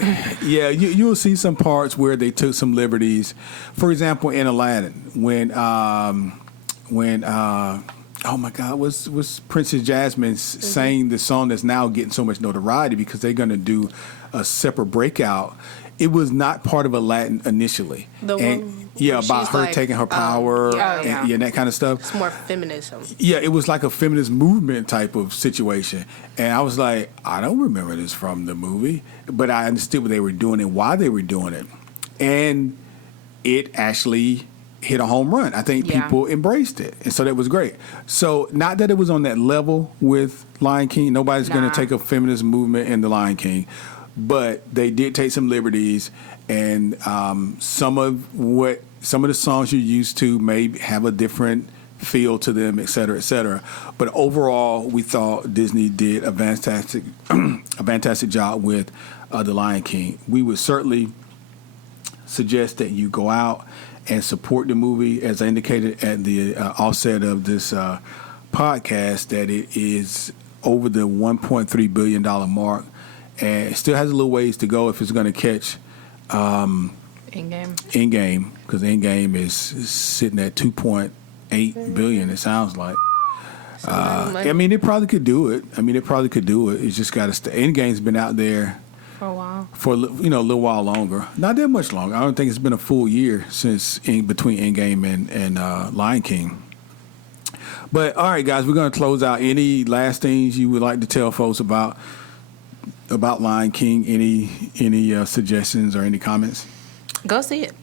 Yeah, you will see some parts where they took some liberties. For example, in Aladdin, when oh my God, was Princess Jasmine sang the song that's now getting so much notoriety because they're going to do a separate breakout. It was not part of Aladdin initially. About her taking her power and that kind of stuff. It's more feminism. Yeah, it was like a feminist movement type of situation. And I was like, I don't remember this from the movie, but I understood what they were doing and why they were doing it. And it actually hit a home run. I think people embraced it. And so that was great. So not that it was on that level with Lion King. Nobody's going to take a feminist movement in the Lion King. but they did take some liberties, and some of the songs you're used to may have a different feel to them, et cetera, et cetera. But overall, we thought Disney did a fantastic job with The Lion King. We would certainly suggest that you go out and support the movie, as I indicated at the offset of this podcast, that it is over the $1.3 billion mark, and it still has a little ways to go if it's going to catch in-game, because in-game is sitting at 2.8 billion, it sounds like. I mean, it probably could do it. It's just got to in-game's been out there for a while. For a little while longer. Not that much longer. I don't think it's been a full year since between in-game and Lion King. But all right, guys, we're going to close out. Any last things you would like to tell folks about Lion King? Any suggestions or any comments? Go see it.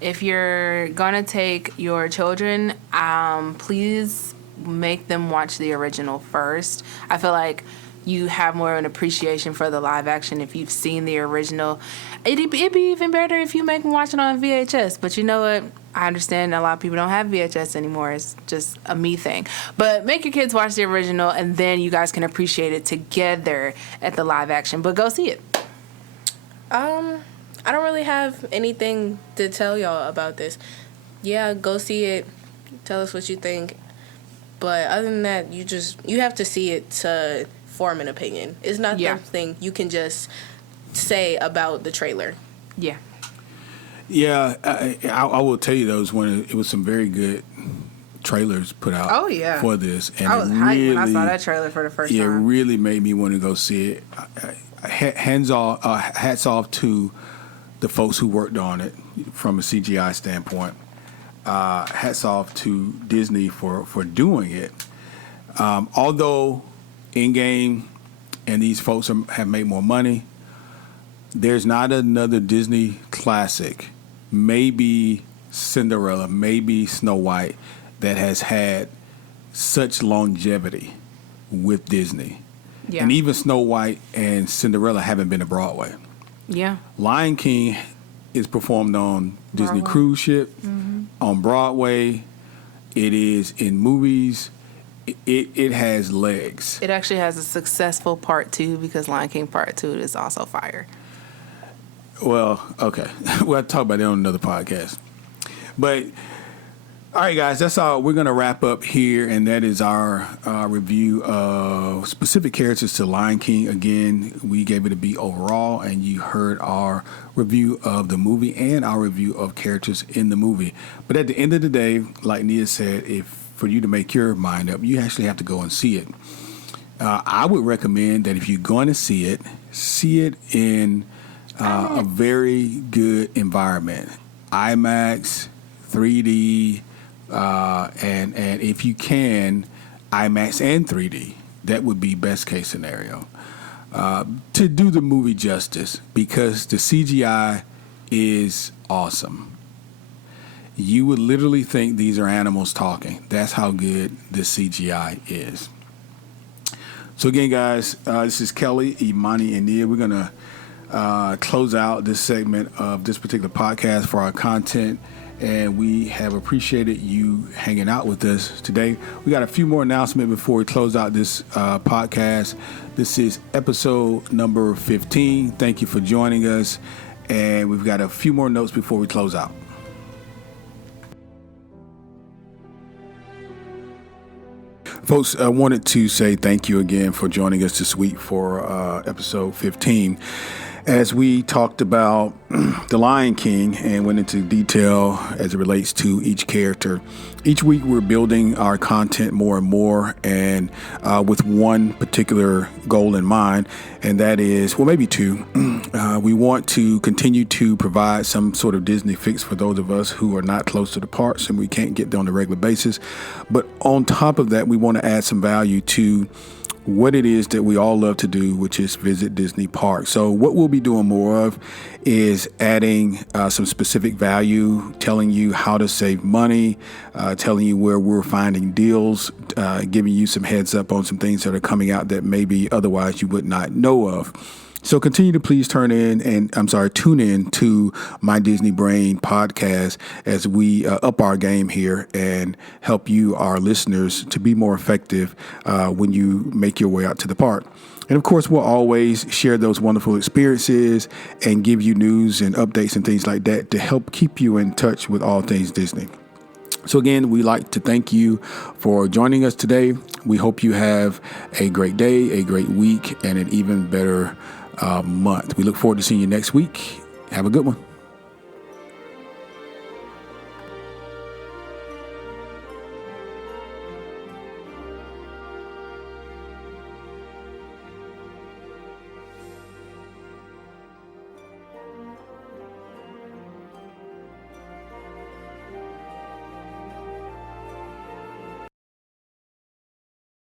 If you're gonna take your children, please make them watch the original first. I feel like you have more of an appreciation for the live action if you've seen the original. It'd be even better if you make them watch it on VHS. But you know what? I understand a lot of people don't have VHS anymore. It's just a me thing. But make your kids watch the original, and then you guys can appreciate it together at the live action. But go see it. I don't really have anything to tell y'all about this. Yeah, go see it. Tell us what you think. But other than that, you have to see it to form an opinion. It's not something you can just say about the trailer. Yeah. Yeah, I will tell you those when it was some very good trailers put out. Oh yeah. For this, and I was hyped when I saw that trailer for the first time. It really made me want to go see it. Hats off to the folks who worked on it from a CGI standpoint. Hats off to Disney for doing it. Although in-game and these folks have made more money, there's not another Disney classic, maybe Cinderella, maybe Snow White, that has had such longevity with Disney. Yeah. And even Snow White and Cinderella haven't been to Broadway. Yeah. Lion King is performed on Disney cruise ship, on Broadway. It is in movies. It has legs. It actually has a successful part 2 because Lion King part 2 is also fire. Well, okay. We'll talk about that on another podcast. But, all right, guys, that's all. We're going to wrap up here, and that is our review of specific characters to Lion King. Again, we gave it a B overall, and you heard our review of the movie and our review of characters in the movie. But at the end of the day, like Nia said, for you to make your mind up, you actually have to go and see it. I would recommend that if you're going to see it in a very good environment. IMAX, 3D, and if you can, IMAX and 3D. That would be best case scenario. To do the movie justice, because the CGI is awesome. You would literally think these are animals talking. That's how good the CGI is. So again, guys, this is Kelly, Imani, and Nia. We're going to close out this segment of this particular podcast for our content, and we have appreciated you hanging out with us today. We got a few more announcements before we close out this podcast. This is episode number 15. Thank you for joining us, and we've got a few more notes before we close out. Folks, I wanted to say thank you again for joining us this week for episode 15. As we talked about The Lion King and went into detail as it relates to each character, each week we're building our content more and more, and with one particular goal in mind, and that is, well, maybe two. We want to continue to provide some sort of Disney fix for those of us who are not close to the parks and we can't get there on a regular basis. But on top of that, we want to add some value to what it is that we all love to do, which is visit Disney parks. So what we'll be doing more of is adding some specific value, telling you how to save money, telling you where we're finding deals, giving you some heads up on some things that are coming out that maybe otherwise you would not know of. So continue to please tune in to My Disney Brain podcast as we up our game here and help you, our listeners, to be more effective when you make your way out to the park. And of course, we'll always share those wonderful experiences and give you news and updates and things like that to help keep you in touch with all things Disney. So again, we'd like to thank you for joining us today. We hope you have a great day, a great week, and an even better month. We look forward to seeing you next week. Have a good one.